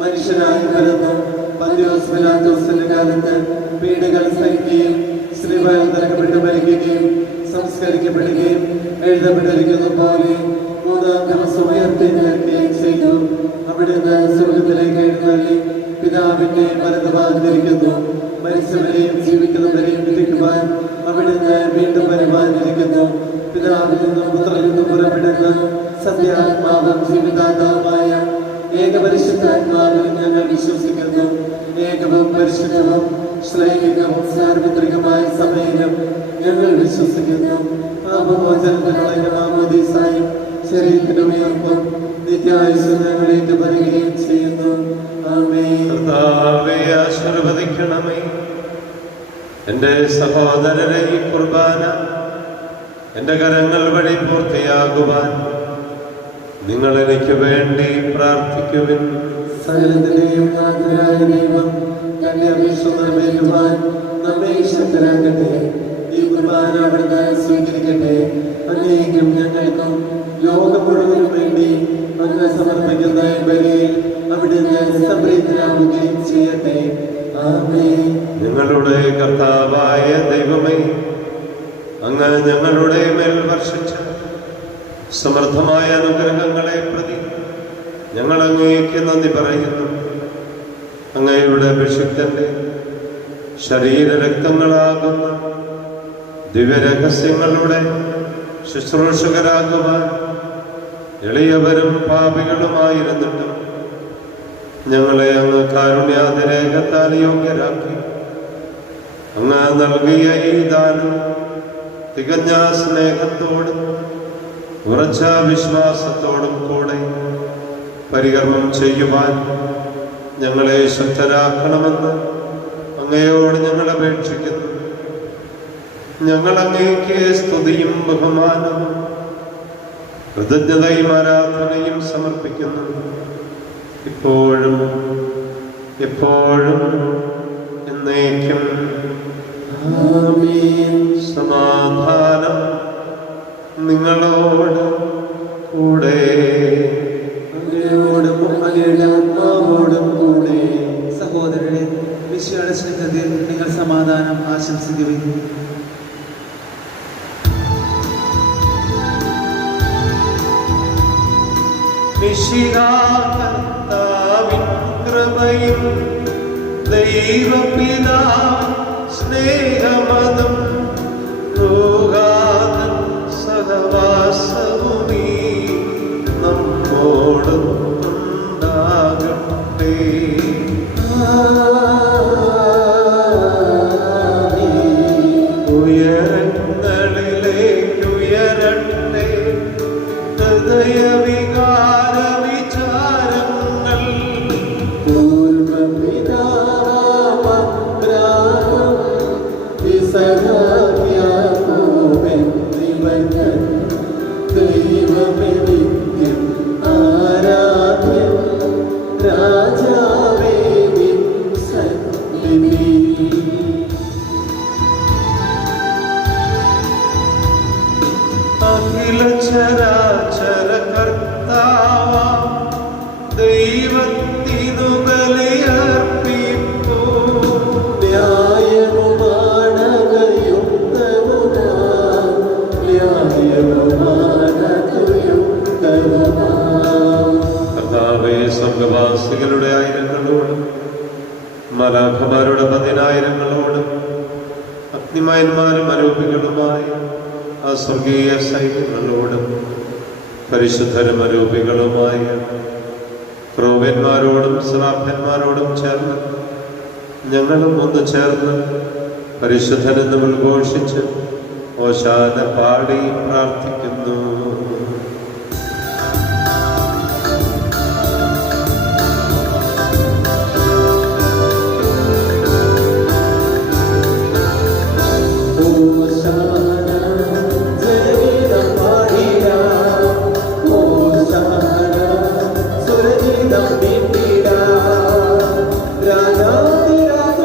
മനുഷ്യനായി പിറന്നു. പന്തിയോസ് പിലാത്തോസിന്റെ കാലത്ത് പീഡകൾ സഹിക്കുകയും ശ്രീവാൽ തറക്കപ്പെട്ട് മരിക്കുകയും സംസ്കരിക്കപ്പെടുകയും എഴുതപ്പെട്ടിരിക്കുന്ന പോലെ മൂന്നാം ദിവസം ഉയർത്തെഴുന്നേൽക്കുകയും ചെയ്തു. അവിടുന്ന് സ്വർഗ്ഗത്തിലേക്ക് എഴുന്നള്ളി പിതാവിന്റെ വലതുഭാഗത്തിരിക്കുന്നു. മരിച്ചവരെയും ജീവിക്കുന്നവരെയും വിധിക്കുവാൻ അവിടുന്ന് വീണ്ടും വരുവാനിരിക്കുന്നു. പിതാവിൽ നിന്നും പുത്രനിൽ നിന്നും പുറപ്പെടുന്ന സത്യാത്മാവും ജീവിതാത്മാവുമായ ഏകപരിശുദ്ധാത്മാവിൽ ഞങ്ങൾ വിശ്വസിക്കുന്നു. ഏകവും പരിശുദ്ധവും ശ്ലൈംഗികവും സാർവത്രികമായ സഭയിലും ഞങ്ങൾ വിശ്വസിക്കുന്നു. പാപമോചനത്തിനുള്ള മാമോദീസായും ശരീരത്തിന്റെ ഉയർപ്പും നിത്യായുസ്സും ഞങ്ങൾ ഏറ്റുപറയുകയും ചെയ്യുന്നു. ആമേൻ. കർത്താവേ, ആശീർവദിക്കണമേ. എൻ്റെ സഹോദരരെ, ഈ കുർബാന എൻ്റെ കരങ്ങൾ വഴി പൂർത്തിയാകുവാൻ നിങ്ങൾ എനിക്ക് വേണ്ടി പ്രാർത്ഥിക്കുവിൻ. സകലത്തിന്റെയും നാഥനായ ദൈവം തന്റെ അപേക്ഷ നിറവേറ്റുവാൻ നമ്മെ ശക്തരാക്കട്ടെ. ഈ കുർബാന അവിടുന്ന് സ്വീകരിക്കട്ടെ. അങ്ങേക്കും ഞങ്ങൾക്കും ലോകം മുഴുവനും വേണ്ടി അങ്ങ് സമർപ്പിക്കുന്ന ബലിയിൽ അവിടുന്ന് സംപ്രീതനാവുകയും ചെയ്യട്ടെ. ആമേൻ. നിങ്ങളുടെ കർത്താവായ ദൈവമേ, അങ്ങ് ഞങ്ങളുടെ മേൽ വർഷിച്ച സമൃദ്ധമായ അനുഗ്രഹങ്ങളെ പ്രതി ഞങ്ങൾ അങ്ങേക്ക് നന്ദി പറയുന്നു. അങ്ങയുടെ അഭിഷിക്തന്റെ ശരീരരക്തങ്ങളാകുന്ന ദിവ്യരഹസ്യങ്ങളുടെ ശുശ്രൂഷകരാകുവാൻ എളിയവരും പാപികളുമായിരുന്നിട്ടും ഞങ്ങളെ അങ്ങ് കാരുണ്യാതിരേകത്താൽ യോഗ്യരാക്കി. അങ്ങ് നൽകിയ ഈ ദാനം തികഞ്ഞ സ്നേഹത്തോടും ഉറച്ച വിശ്വാസത്തോടും കൂടെ പരികർമ്മം ചെയ്യുവാൻ ഞങ്ങളെ ശക്തരാക്കണമെന്ന് അങ്ങയോട് ഞങ്ങൾ അപേക്ഷിക്കുന്നു. ഞങ്ങൾ അങ്ങേക്ക് സ്തുതിയും ബഹുമാനവും കൃതജ്ഞതയും ആരാധനയും സമർപ്പിക്കുന്നു. ഇപ്പോഴും എപ്പോഴും എന്നേക്കും. ആമേൻ. സമാധാനം നിങ്ങളോട് കൂടെ. അങ്ങയോടും അങ്ങയുടെ ആത്മാവോടും കൂടെ. സഹോദരരെ, മിശിഹായുടെ സ്നേഹത്തിൽ നിങ്ങൾ സമാധാനം ആശംസിക്കുവിൻ. മിശിഹാകർത്താവിൻ കൃപയും ദൈവപിതാവിൻ സ്നേഹമതും ലോകാതൻ സഹവാസവുമീ നമ്മോടും ഉണ്ടാകട്ടെ. ഉയരങ്ങളിലേക്ക് ഉയരട്ടെ ഹൃദയവികാര വിചാരങ്ങൾ. ദൈവമേ നിത്യം ആരാധ്യൻ രാജാവേ നിൻ സന്നിധി. അഖില ചരാചര കർത്താവാം ദൈവത്തിനു ബലിയർപ്പിപ്പൂ. കർത്താവേ, സ്വർഗ്ഗവാസികളുടെ ആയിരങ്ങളോടും മലാഖമാരുടെ 10,000-ങ്ങളോടും അഗ്നിമയന്മാരും അരൂപികളുമായ ആ സ്വർഗീയ സൈന്യങ്ങളോടും പരിശുദ്ധരും അരൂപികളുമായ ക്രോവ്യന്മാരോടും ശ്രാഭ്യന്മാരോടും ചേർന്ന് ഞങ്ങളും ഒന്ന് ചേർന്ന് പരിശുദ്ധനെന്ന് ഉദ്ഘോഷിച്ച് ഓശാന പാടി പ്രാർത്ഥിക്കുന്നു. രാജാതിരാജ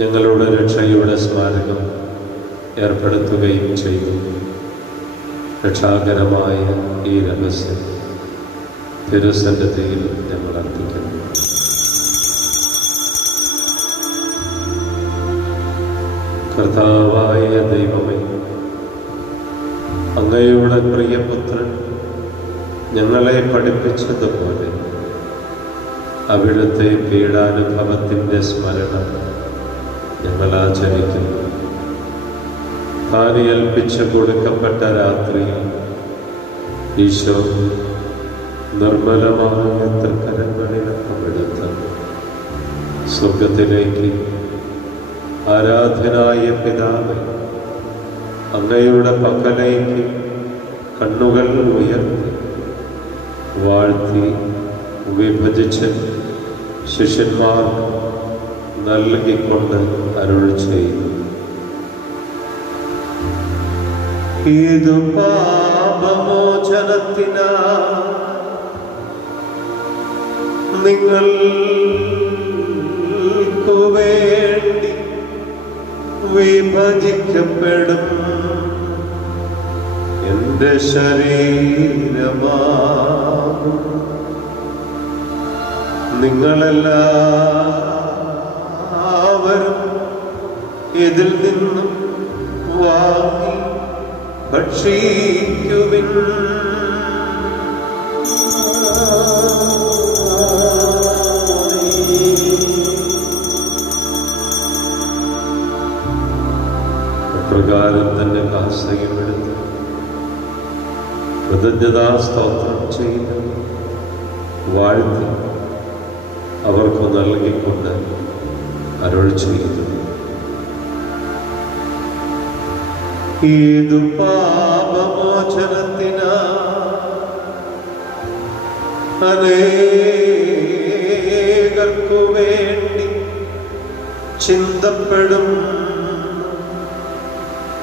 ഞങ്ങളുടെ രക്ഷയുടെ സ്മാരകം ഏർപ്പെടുത്തുകയും ചെയ്തു. രക്ഷാകരമായ ഈ രഹസ്യം തിരുസന്നിധിയിൽ ഞങ്ങൾ അർപ്പിക്കുന്നു. കർത്താവായ ദൈവമേ, അങ്ങയുടെ പ്രിയപുത്രൻ ഞങ്ങളെ പഠിപ്പിച്ചതുപോലെ അവിടുത്തെ പീഡാനുഭവത്തിൻ്റെ സ്മരണ ഞങ്ങൾ ആചരിക്കുന്നു. താൻ ഏൽപ്പിച്ചു കൊടുക്കപ്പെട്ട രാത്രിയിൽ ഈശോ നിർമ്മലമായ തൃക്കരങ്ങളിലൊപ്പമെടുത്ത് സ്വർഗത്തിലേക്ക് ആരാധനായ പിതാവേ, അങ്ങയുടെ പക്കലേക്ക് കണ്ണുകൾ ഉയർത്തി വാഴ്ത്തി വിഭജിച്ച് ശിഷ്യന്മാർക്ക് നൽകിക്കൊണ്ട് അരുൾ ചെയ്തു. ഇതു പാപമോചനത്തിനാ നിങ്ങൾക്കു വേണ്ടി വിഭജിക്കപ്പെടും എന്റെ ശരീരമാകും. നിങ്ങളെല്ലാവരും ഇതിൽ നിന്നും വാങ്ങി ഭക്ഷിക്കുവിൻ. അപ്രകാരം തന്നെ കാസയുമെടുത്ത് കൃതജ്ഞതാ സ്തോത്രം ചെയ്ത് വാഴ്ത്തി അവർക്ക് നൽകിക്കൊണ്ട് അരുൾ ചെയ്തു. ഇതു പാപമോചനത്തിനാ അനേകർക്കു വേണ്ടി ചിന്തപ്പെടും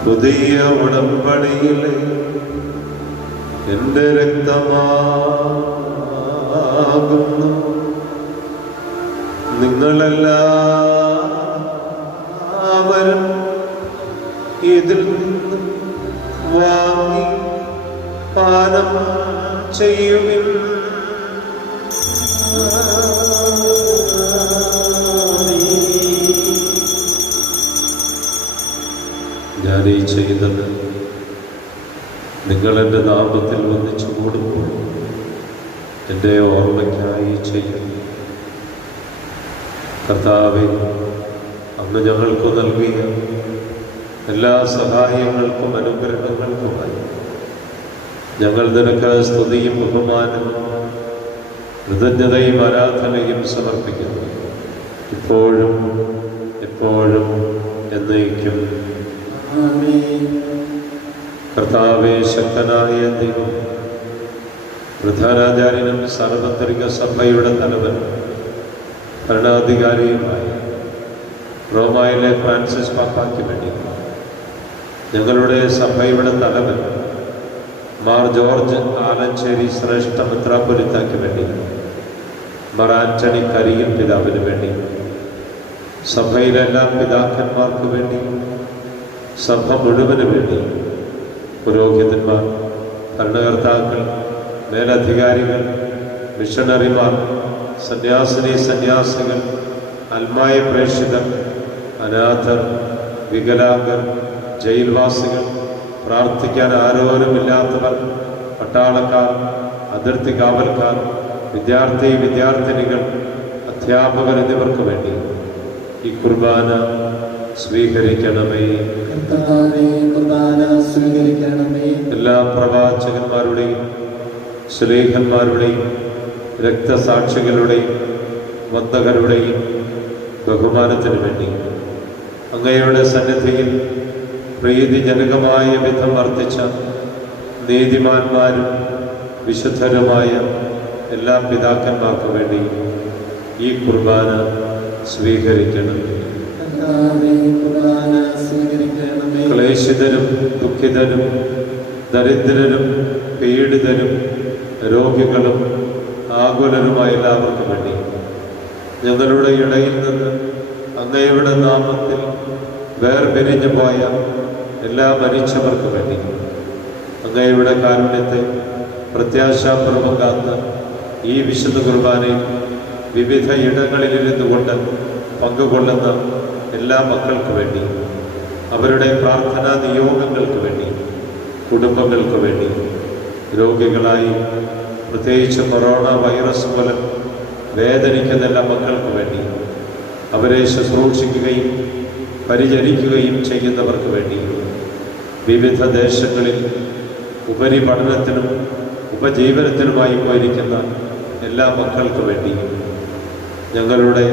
പുതിയ ഉടമ്പടിയിലെ എന്റെ രക്തമാകുന്നു. നിങ്ങളെല്ലാവരും ഇതിൽ നിന്ന് വാങ്ങി പാനം ചെയ്യുവിൻ. ഞാനീ ചെയ്തത് നിങ്ങൾ എൻ്റെ നാമത്തിൽ വന്നിച്ചു കൂടുമ്പോൾ എൻ്റെ ഓർമ്മയ്ക്കായി ചെയ്യുന്നു. കർത്താവേ, അങ്ങ് ഞങ്ങൾക്ക് നൽകിയ എല്ലാ സഹായങ്ങൾക്കും അനുഗ്രഹങ്ങൾക്കുമായി ഞങ്ങൾ നിനക്ക് സ്തുതിയും ബഹുമാനവും കൃതജ്ഞതയും ആരാധനയും സമർപ്പിക്കുന്നു, ഇപ്പോഴും എപ്പോഴും എന്നേക്കും. കർത്താവേ, ശക്തനായ ദൈവം, പ്രധാനാചാര്യനും സാർവത്രിക സഭയുടെ തലവനും ഭരണാധികാരിയുമായ റോമായിലെ ഫ്രാൻസിസ് പാപ്പായ്ക്ക് വേണ്ടി ഞങ്ങളുടെ സഭയുടെ തലവൻ മാർ ജോർജ് ആലഞ്ചേരി ശ്രേഷ്ഠ മെത്രാപ്പൊലീത്തായ്ക്ക് വേണ്ടി മാർ ആന്റണി കരിയിൽ പിതാവിന് വേണ്ടി സഭയിലെ എല്ലാ പിതാക്കന്മാർക്ക് വേണ്ടി സഭ മുഴുവന് വേണ്ടി പുരോഹിതന്മാർ, ഭരണകർത്താക്കൾ, മേലധികാരികൾ, മിഷണറിമാർ, സന്യാസിനി സന്യാസികൾ, അൽമായ പ്രേക്ഷിതർ, അനാഥർ, വികലാംഗർ, ജയിൽവാസികൾ, പ്രാർത്ഥിക്കാൻ ആരോരുമില്ലാത്തവർ, പട്ടാളക്കാർ, അതിർത്തി കാവൽക്കാർ, വിദ്യാർത്ഥിനികൾ, അധ്യാപകർ എന്നിവർക്ക് വേണ്ടി ഈ കുർബാന സ്വീകരിക്കണമേ. എല്ലാ പ്രവാചകന്മാരുടെയും ശ്ലീഹന്മാരുടെയും രക്തസാക്ഷികളുടെയും വന്ദകരുടെയും ബഹുമാനത്തിന് വേണ്ടി അങ്ങയുടെ സന്നിധിയിൽ പ്രീതിജനകമായ വിധം വർദ്ധിച്ച നീതിമാന്മാരും വിശുദ്ധരുമായ എല്ലാ പിതാക്കന്മാർക്കു വേണ്ടി ഈ കുർബാന സ്വീകരിക്കണം. ക്ലേശിതരും ദുഃഖിതരും ദരിദ്രരും പീഡിതരും രോഗികളും ആകുലരുമായ എല്ലാവർക്കും വേണ്ടി ഞങ്ങളുടെ ഇടയിൽ നിന്ന് അങ്ങയുടെ നാമത്തിൽ വേർപിരിഞ്ഞു പോയ എല്ലാ മരിച്ചവർക്ക് വേണ്ടി, അങ്ങയുടെ കാരുണ്യത്തെ പ്രത്യാശാപൂർവം കാത്ത ഈ വിശുദ്ധ കുർബാനയിൽ വിവിധ ഇടങ്ങളിലിരുന്നു കൊണ്ട് പങ്കുകൊള്ളുന്ന എല്ലാ മക്കൾക്ക് വേണ്ടി, അവരുടെ പ്രാർത്ഥനാ നിയോഗങ്ങൾക്ക് വേണ്ടി, കുടുംബങ്ങൾക്ക് വേണ്ടി, രോഗികളായി പ്രത്യേകിച്ച് കൊറോണ വൈറസ് മൂലം വേദനിക്കുന്ന എല്ലാ മക്കൾക്ക് വേണ്ടി, അവരെ ശുശ്രൂഷിക്കുകയും പരിചരിക്കുകയും ചെയ്യുന്നവർക്ക് വേണ്ടി, വിവിധ ദേശങ്ങളിൽ ഉപരിപഠനത്തിനും ഉപജീവനത്തിനുമായി പോയിരിക്കുന്ന എല്ലാ മക്കൾക്ക് വേണ്ടി, ഞങ്ങളുടെ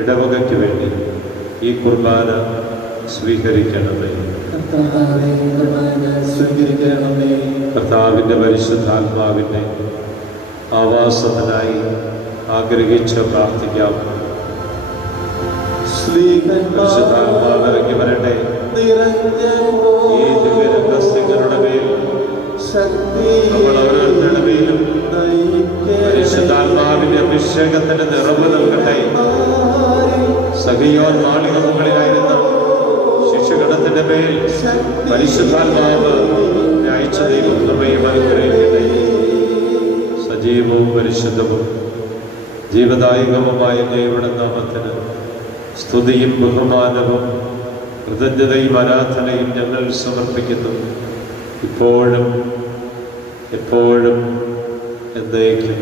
ഇടവകയ്ക്ക് വേണ്ടി ഈ കുർബാന സ്വീകരിക്കണമേ. കർത്താവിൻ്റെ പരിശുദ്ധാത്മാവിൻ്റെ ആവാസത്തിനായി ആഗ്രഹിച്ച് പ്രാർത്ഥിക്കാം. പരിശുദ്ധാത്മാവ് ഇറങ്ങി വരട്ടെ. ഈ ദിവ്യരഹസ്യങ്ങളുടെ മേൽ നമ്മൾ ഓരോരുത്തരുടെ മേലും പരിശുദ്ധാത്മാവിന്റെ അഭിഷേകത്തിന്റെ നിറവ് നൽകട്ടെ. സഖിയോൻ മാളിക മുകളിലായിരുന്ന ശിശുഗണത്തിന്റെ മേൽ പരിശുദ്ധാത്മാവ് അയച്ച ദൈവം നമ്മയും അനുഗ്രഹിക്കട്ടെ. സജീവവും പരിശുദ്ധവും ജീവദായകവുമായ ദൈവയുടെ നാമത്തിന് സ്തുതിയും ബഹുമാനവും കൃതജ്ഞതയും ആരാധനയും ഞങ്ങൾ സമർപ്പിക്കുന്നു, ഇപ്പോഴും എപ്പോഴും എന്നേക്കും.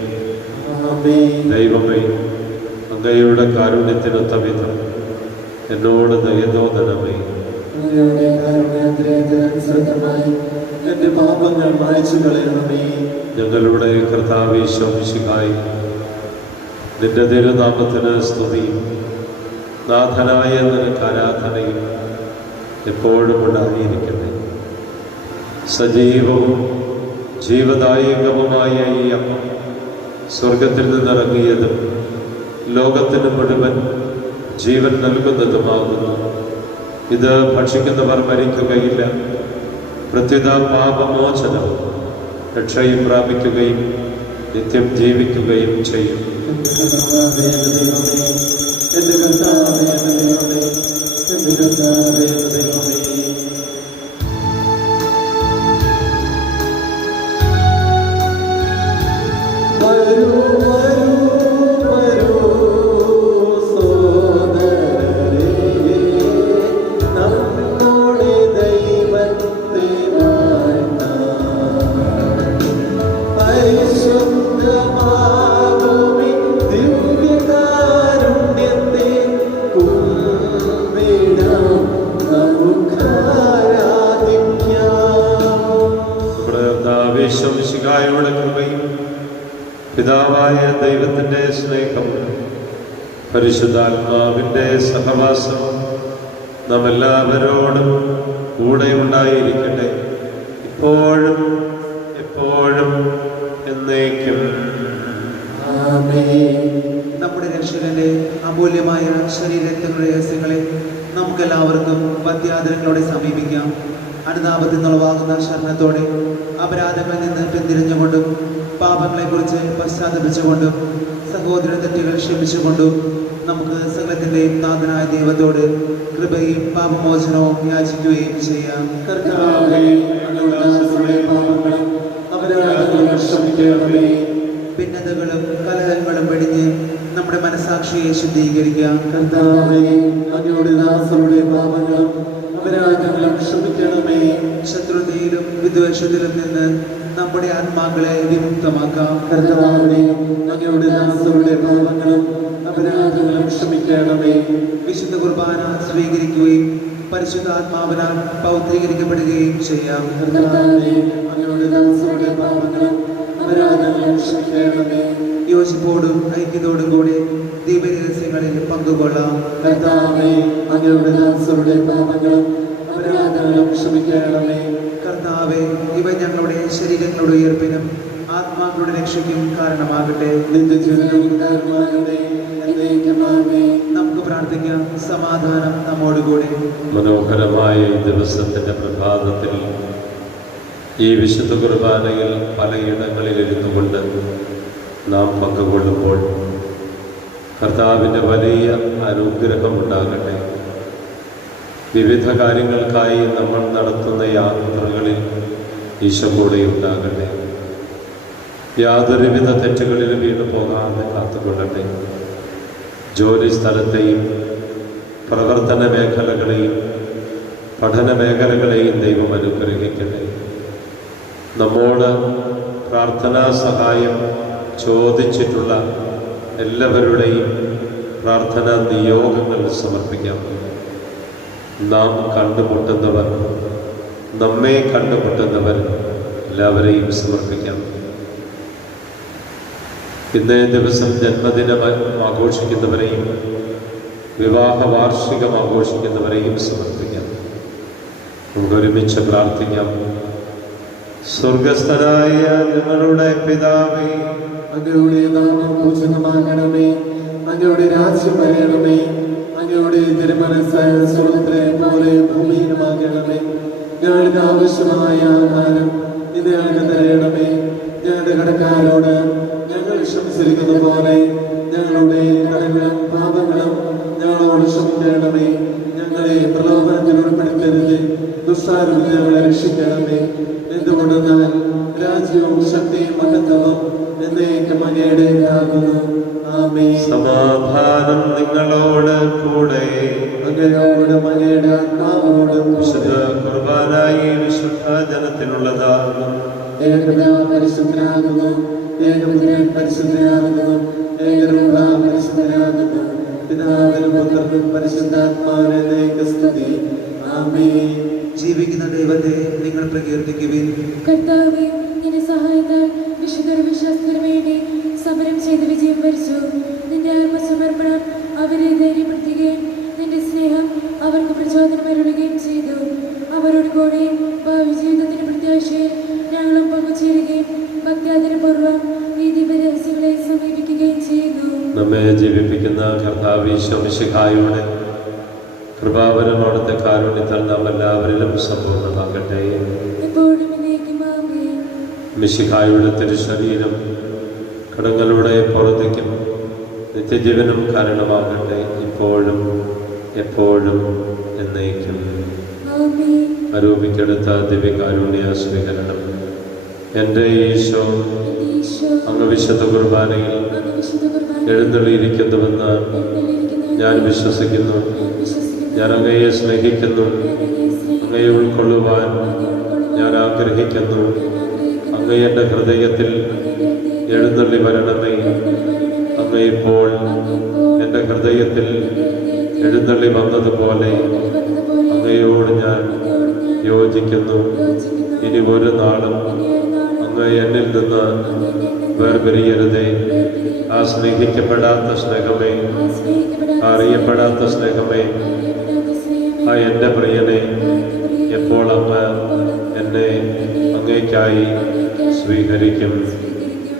ദൈവമേ, അങ്ങയുടെ കാരുണ്യത്തിനൊത്ത വിധം എന്നോട് ദയതോന്നണമേ. എന്റെ പാപങ്ങൾ മായ്ച്ചു കളയണമേ. ഞങ്ങളുടെ കർത്താവേ ഈശോ മിശിഹായി, നിന്റെ തിരുനാമത്തിന് സ്തുതിയും നാഥനായ നിനക്ക് ആരാധനയും എപ്പോഴും ഉണ്ടായിരിക്കട്ടെ. സജീവവും ജീവദായകവുമായ ഈ അപ്പം സ്വർഗത്തിൽ നിന്നിറങ്ങിയതും ലോകത്തിന് മുഴുവൻ ജീവൻ നൽകുന്നതുമാകുന്നു. ഇത് ഭക്ഷിക്കുന്നവർ മരിക്കുകയില്ല, പ്രത്യുത പാപമോചനവും രക്ഷയും പ്രാപിക്കുകയും നിത്യം ജീവിക്കുകയും ചെയ്യും. എന്റെ കർത്താവേ, എന്റെ ദൈവമേ, എന്റെ കർത്താവേ, എന്റെ ദൈവമേ. വരൂ വരൂ വരൂ സോദരരേ, നമ്മുടെ ദൈവത്തെ വാഴ്ത്താം. പരിശുദ്ധമാകുമി ദിവ്യകാരുണ്യത്തെ കുമ്പിടാം, നമുക്കാരാധിക്കാം. നമ്മുടെ കർത്താവേ ഈശോ മിശിഹായുടെ കൃപയും പിതാവായ ദൈവത്തിൻ്റെ സ്നേഹം പരിശുദ്ധാത്മാവിൻ്റെ സഹവാസം നാം എല്ലാവരോടും കൂടെ ഉണ്ടായിരിക്കട്ടെ, ഇപ്പോഴും എപ്പോഴും എന്നേക്കും. നമ്മുടെ രക്ഷകന്റെ അമൂല്യമായ ശരീരത്തിന്റെ രഹസ്യങ്ങളെ നമുക്കെല്ലാവർക്കും പത്യാദരങ്ങളോടെ സമീപിക്കാം. അനുതാപത്തിൽ നിന്നുളവാകുന്ന ശരണത്തോടെ അപരാധങ്ങളിൽ നിന്ന് പിന്തിരിഞ്ഞുകൊണ്ടും പാപങ്ങളെക്കുറിച്ച് പശ്ചാത്തപിച്ചുകൊണ്ടും സഹോദര തെറ്റുകൾ ക്ഷമിച്ചുകൊണ്ടും നമുക്ക് സകലത്തിൻ്റെയും നാഥനായ ദൈവത്തോട് കൃപയും പാപമോചനവും യാചിക്കുകയും ചെയ്യാം. കർത്താവേ, ഞങ്ങളുടെ ദാസരുടെ പാപങ്ങളും അപരാധങ്ങളും ക്ഷമിക്കണമേ. ഭിന്നതകളും കലഹങ്ങളും വെടിഞ്ഞ് നമ്മുടെ മനസാക്ഷിയെ ശുദ്ധീകരിക്കാം. കർത്താവേ, അങ്ങയുടെ ദാസരുടെ പാപങ്ങളും അപരാധങ്ങളും ക്ഷമിക്കണമേ. ശത്രുതയിലും വിദ്വേഷത്തിലും നിന്ന് നമ്മുടെ ആത്മാക്കളെ വിമുക്തമാക്കാം. കർത്താവേ, അങ്ങയുടെ ദാസരുടെ പാപങ്ങളും അപരാധങ്ങളും ക്ഷമിക്കണമേ. വിശുദ്ധ കുർബാന സ്വീകരിക്കുകയും പരിശുദ്ധാത്മാവിനാൽ പൗത്രീകരിക്കപ്പെടുകയും ചെയ്യാം. കർത്താവേ, അങ്ങയുടെ ദാസരുടെ പാപങ്ങളും അപരാധങ്ങളും ക്ഷമിക്കണമേ. യോജിപ്പോടും ഐക്യത്തോടും കൂടി ദീപരഹസ്യങ്ങളിൽ പങ്കുകൊള്ളാം. കർത്താവേ, അങ്ങയുടെ ദാസരുടെ പാപങ്ങളും അപരാധങ്ങളും ക്ഷമിക്കണമേ. കർത്താവേ, ഇവ ഞങ്ങളുടെ ശരീരങ്ങളുടെ ഉയർപ്പിനും ആത്മാക്കളുടെ രക്ഷയ്ക്കും കാരണമാകട്ടെ. നിത്യജീവനും കാരണമാകട്ടെ. എന്നേക്കും ആമേൻ. നമുക്ക് പ്രാർത്ഥിക്കാം. സമാധാനം നമ്മോടുകൂടെ. മനോഹരമായ ഈ ദിവസത്തിൻ്റെ പ്രഭാതത്തിൽ ഈ വിശുദ്ധ കുർബാനയിൽ പലയിടങ്ങളിൽ ഇരുന്നു കൊണ്ട് നാം പങ്കുകൊള്ളുമ്പോൾ കർത്താവിൻ്റെ വലിയ അനുഗ്രഹമുണ്ടാകട്ടെ. വിവിധ കാര്യങ്ങൾക്കായി നമ്മൾ നടത്തുന്ന യാത്രകളിൽ ഈശോ കൂടെ ഉണ്ടാകട്ടെ. യാതൊരുവിധ തെറ്റുകളിലും വീണു പോകാതെ കാത്തുകൊള്ളട്ടെ. ജോലി സ്ഥലത്തെയും പ്രവർത്തന മേഖലകളെയും പഠന മേഖലകളെയും ദൈവം അനുഗ്രഹിക്കട്ടെ. നമ്മോട് പ്രാർത്ഥനാ സഹായം ചോദിച്ചിട്ടുള്ള എല്ലാവരുടെയും പ്രാർത്ഥനാ നിയോഗങ്ങൾ സമർപ്പിക്കാം. നാം കണ്ടുമുട്ടുന്നവർ, നമ്മെ കണ്ടുമുട്ടുന്നവർ എല്ലാവരെയും സമർപ്പിക്കാം. ഇന്നേ ദിവസം ജന്മദിനം ആഘോഷിക്കുന്നവരെയും വിവാഹ വാർഷികം ആഘോഷിക്കുന്നവരെയും സമർപ്പിക്കാം. നമുക്ക് ഒരുമിച്ച് പ്രാർത്ഥിക്കാം. സ്വർഗസ്ഥനായ ഞങ്ങളുടെ പിതാവേ, അങ്ങയുടെ നാമം പൂജിതമാകണമേ. അങ്ങയുടെ രാജ്യം വരണമേ. അങ്ങയുടെ തിരുമനസ്സ് സ്വർഗ്ഗത്തിലെ പോലെ ഭൂമിയിലുമാകണമേ. ഞങ്ങൾക്ക് ആവശ്യമായ ആഹാരം ഇത് ഞങ്ങൾക്ക് തരണമേ. ഞങ്ങളുടെ കടക്കാരോട് ഞങ്ങൾ ക്ഷമിച്ചിരിക്കുന്ന പോലെ ഞങ്ങളുടെ കടങ്ങളും പാപങ്ങളും ഞങ്ങളോട് ക്ഷമിക്കണമേ. ഞങ്ങളെ പ്രലോഭനത്തിൽ ഉൾപ്പെടുത്തരുത്, ദുഷ്ടാരിൽ ഞങ്ങളെ രക്ഷിക്കണമേ. എന്തുകൊണ്ടെന്നാൽ രാജ്യവും ശക്തിയും മഹത്വവും എന്നേക്കും അങ്ങയുടേതാകുന്നു. ആമേൻ. സമാധാനം നിങ്ങളോട് കൂടെ. അങ്ങയോടും അങ്ങയുടെ ആത്മാവോടും വിശുദ്ധ കുർബാനായി വിശുദ്ധ ജനത്തിനുള്ളതാകുന്നു. ഏകപിതാവ് പരിശുദ്ധനാകുന്നു, ഏകപുത്രൻ പരിശുദ്ധനാകുന്നു, ഏകരൂപ പരിശുദ്ധനാകുന്നു. പിതാവിനും പുത്രനും പരിശുദ്ധാത്മാവിനും സ്തുതി. ആമേൻ. ജീവിക്കുന്ന ദൈവത്തെ നിങ്ങൾ പ്രകീർത്തിക്കുവിൻ. കർത്താവേ, നിന്റെ സഹായത്താൽ വിശുദ്ധ വിശ്വാസത്തിന് വേണ്ടി സമരം ചെയ്ത് വിജയം വരിച്ചു. നിന്റെ ആത്മസമർപ്പണം അവരെ ധൈര്യപ്പെടുത്തുകയും നിന്റെ സ്നേഹം അവർക്ക് പ്രചോദനമരുളുകയും ചെയ്തു. അവരോട് കൂടെ ഭാവി ജീവിതത്തിന് പ്രത്യാശയിൽ ഞങ്ങളും പങ്കുചേരുകയും ഭക്ത്യാദരപൂർവ്വം ഈ ദിവ്യരഹസ്യങ്ങളെ സമീപിക്കുകയും ചെയ്തു. നമ്മെ ജീവിപ്പിക്കുന്ന കർത്താവ് ഈശോ മിശിഹായുടെ കൃപാവരം അവിടുത്തെ കാരുണ്യത്താൽ നാം എല്ലാവരിലും സമ്പൂർണ്ണമാകട്ടെ. എപ്പോഴും എന്നേക്കും ആമേൻ. മിശിഹായുടെ തിരുശരീരം കടങ്ങളുടെ പുറത്തേക്കും നിത്യജീവനും കാരണമാകട്ടെ, ഇപ്പോഴും എപ്പോഴും എന്നേക്കും. ആമേൻ. ആരോപിക്കെടുത്ത ദിവ്യകാരുണ്യ സ്വീകരണം. എൻ്റെ ഈശോ എന്റെ ഈശോ, അങ്ങ് വിശുദ്ധ കുർബാനയിൽ അങ്ങ് വിശുദ്ധ കുർബാനയിൽ എഴുന്നള്ളിയിരിക്കുന്നുവെന്ന് എഴുന്നള്ളിയിരിക്കുന്ന ഞാൻ വിശ്വസിക്കുന്നു. ഞാൻ വിശ്വസിക്കുന്നു. ഞാൻ അങ്ങയെ സ്നേഹിക്കുന്നു. ഞാൻ അങ്ങയെ സ്നേഹിക്കുന്നു. അങ്ങയെ ഉൾക്കൊള്ളുവാൻ അങ്ങയെ ഉൾക്കൊള്ളുവാൻ ഞാൻ ആഗ്രഹിക്കുന്നു. ഞാൻ ആഗ്രഹിക്കുന്നു. അങ്ങ് എൻ്റെ ഹൃദയത്തിൽ അങ്ങയുടെ ഹൃദയത്തിൽ എഴുന്നള്ളി വരണമേ. എഴുന്നള്ളി വരണമേ. അങ്ങ് ഇപ്പോൾ അങ്ങ് ഇപ്പോൾ എൻ്റെ ഹൃദയത്തിൽ എന്റെ ഹൃദയത്തിൽ എഴുന്നള്ളി വന്നതുപോലെ എഴുന്നള്ളി വന്നതുപോലെ അങ്ങയോട് ഞാൻ അങ്ങയോട് ഞാൻ യോജിക്കുന്നു. യോജിക്കുന്നു. ഇനി ഒരു നാളും ഇനി ഒരു നാളും അങ്ങ് എന്നിൽ നിന്ന് അങ്ങ് എന്നിൽ നിന്ന് വേർപിരിയരുതേ. വേർപിരിയരുതേ. ആ സ്നേഹിക്കപ്പെടാത്ത സ്നേഹമേ, ആ സ്നേഹിക്കപ്പെടാത്ത അറിയപ്പെടാത്ത സ്നേഹമേ, അറിയപ്പെടാത്ത സ്നേഹമേ, ആ എൻ്റെ പ്രിയനെ അങ്ങേക്ക് പ്രിയനേ, എപ്പോൾ അങ്ങ് ഇപ്പോൾ അങ്ങ് എന്നെ അങ്ങേക്കായി അങ്ങേയ്ക്കായി സ്വീകരിക്കും. സ്വീകരിക്കും.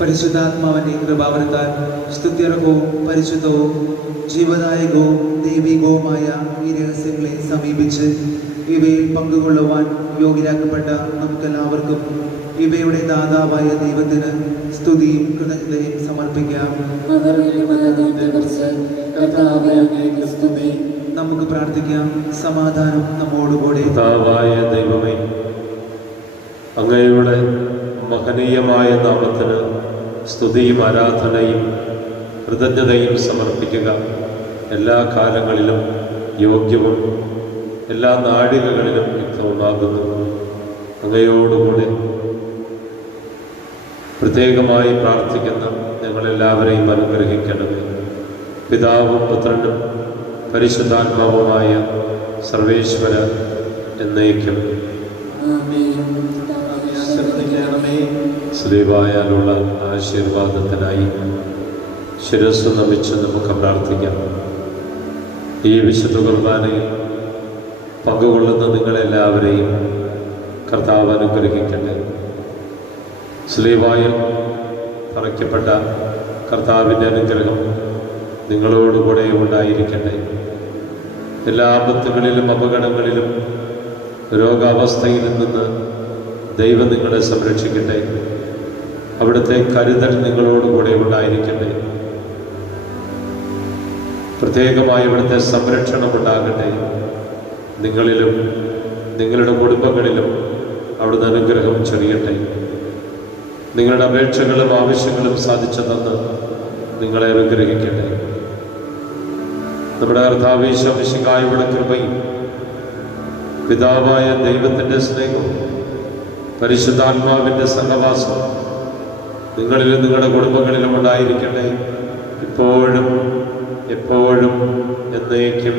പരിശുദ്ധാത്മാവിന്റെ കൃപാവരത്താൽ സ്തുത്യർഹവും പരിശുദ്ധവും ജീവദായകവും ദൈവികവുമായ ഈ രഹസ്യങ്ങളെ സമീപിച്ച് ഇവയിൽ പങ്കുകൊള്ളുവാൻ യോഗ്യരാക്കപ്പെട്ട നമുക്കെല്ലാവർക്കും ഇവയുടെ ദാതാവായ ദൈവത്തിന് സ്തുതിയും കൃതജ്ഞതയും സമർപ്പിക്കാം. അവരുടെ മഹത്വത്തെക്കുറിച്ച് കർത്താവേ, അങ്ങേക്ക് സ്തുതി. നമുക്ക് പ്രാർത്ഥിക്കാം. സമാധാനം നമ്മോടുകൂടെ. കർത്താവായ ദൈവമേ, അങ്ങയുടെ മഹനീയമായ നാമത്തിന് സ്തുതിയും ആരാധനയും കൃതജ്ഞതയും സമർപ്പിക്കുക എല്ലാ കാലങ്ങളിലും യോഗ്യവും എല്ലാ നാഴികകളിലും യുക്തവുമാകുന്നു. അങ്ങയോടുകൂടെ പ്രത്യേകമായി പ്രാർത്ഥിക്കുന്ന ഞങ്ങളെല്ലാവരെയും അനുഗ്രഹിക്കണമേ. പിതാവും പുത്രനും പരിശുദ്ധാത്മാവുമായ സർവേശ്വര എന്നേക്കും. ആമേൻ. ആശീർവദിക്കണമേ. സ്ലീവായാലുള്ള ആശീർവാദത്തിനായി ശിരസ്സ് നമിച്ച് നമുക്ക് പ്രാർത്ഥിക്കാം. ഈ വിശുദ്ധ കുർബാനയിൽ പങ്കുകൊള്ളുന്ന നിങ്ങളെല്ലാവരെയും കർത്താവ് അനുഗ്രഹിക്കട്ടെ. സ്ലീവായിൽ തറയ്ക്കപ്പെട്ട കർത്താവിൻ്റെ അനുഗ്രഹം നിങ്ങളോടുകൂടെ ഉണ്ടായിരിക്കട്ടെ. എല്ലാ ആപത്തുകളിലും അപകടങ്ങളിലും രോഗാവസ്ഥയിൽ നിന്ന് ദൈവം നിങ്ങളെ സംരക്ഷിക്കട്ടെ. അവിടുത്തെ കരുതൽ നിങ്ങളോടുകൂടെ ഉണ്ടായിരിക്കട്ടെ. പ്രത്യേകമായി ഇവിടുത്തെ സംരക്ഷണം ഉണ്ടാകട്ടെ. നിങ്ങളിലും നിങ്ങളുടെ കുടുംബങ്ങളിലും അവിടുന്ന് അനുഗ്രഹം ചൊരിയട്ടെ. നിങ്ങളുടെ അപേക്ഷകളും ആവശ്യങ്ങളും സാധിച്ചു തന്ന് നിങ്ങളെ അനുഗ്രഹിക്കട്ടെ. നമ്മുടെ കർത്താവ് ഈശോ മിശിഹായുടെ കൃപയും പിതാവായ ദൈവത്തിൻ്റെ സ്നേഹവും പരിശുദ്ധാത്മാവിൻ്റെ സഹവാസവും നിങ്ങളിലും നിങ്ങളുടെ കുടുംബങ്ങളിലും ഉണ്ടായിരിക്കട്ടെ, ഇപ്പോഴും എപ്പോഴും എന്നേക്കും.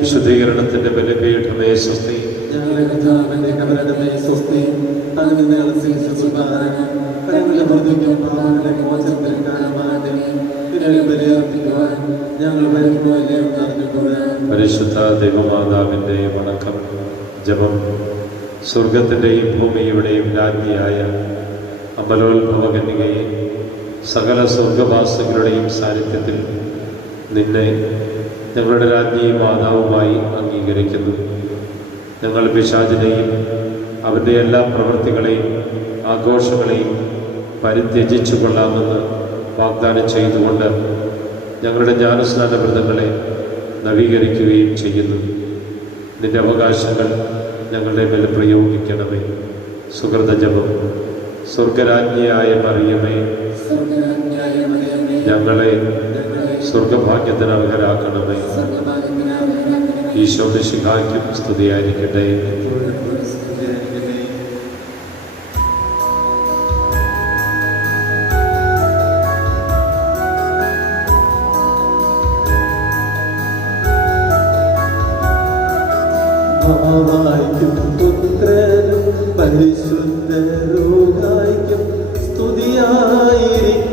വിശുദ്ധീകരണത്തിന്റെ ബലിപീഠമേ സ്വസ്തി. ഞങ്ങളുടെ കർത്താവിന്റെ കബറിടമേ സ്വസ്തി. അങ്ങ് ഞങ്ങളെ സ്വീകരിച്ചുകൊള്ളുവാനും ഞങ്ങളുടെ ഹൃദയത്തിൽ പാപങ്ങളുടെ മോചനത്തിന് കാരണമാകട്ടെ. നിങ്ങളെ ബലിയർപ്പിക്കുവാൻ ഞങ്ങൾ വരുമ്പോഴേ അറിഞ്ഞുകൂടാ. പരിശുദ്ധ ദൈവമാതാവിൻ്റെ വണക്കം ജപം. സ്വർഗത്തിൻ്റെയും ഭൂമിയുടെയും രാജ്ഞിയായ അമലോത്ഭവകന്യകയെ, സകല സ്വർഗവാസികളുടെയും സാന്നിധ്യത്തിൽ നിന്നെ ഞങ്ങളുടെ രാജ്ഞിയും മാതാവുമായി അംഗീകരിക്കുന്നു. ഞങ്ങൾ പിശാചിനെയും അവൻ്റെ എല്ലാ പ്രവൃത്തികളെയും ആഘോഷങ്ങളെയും പരിത്യജിച്ചു കൊള്ളാമെന്ന് വാഗ്ദാനം ചെയ്തുകൊണ്ട് ഞങ്ങളുടെ ജ്ഞാനസ്നാന വ്രതങ്ങളെ നവീകരിക്കുകയും ചെയ്യുന്നു. നിന്റെ അവകാശങ്ങൾ ഞങ്ങളുടെ മേൽ പ്രയോഗിക്കണമേ. സുഹൃതജപം. സ്വർഗരാജ്ഞിയായ മറിയമേ, ഞങ്ങളെ സ്വർഗഭാഗ്യത്തിന് അർഹരാക്കണമേ. ഈശോ മിശിഹായ്ക്കും സ്തുതിയായിരിക്കട്ടെ. ഭാവായിക്കും പുത്രനും പരിശുദ്ധ രൂഹായിക്കും സ്തുതിയായിരിക്കട്ടെ,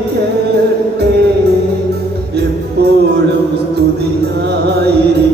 എപ്പോഴും സ്തുതിയായിരിക്കട്ടെ.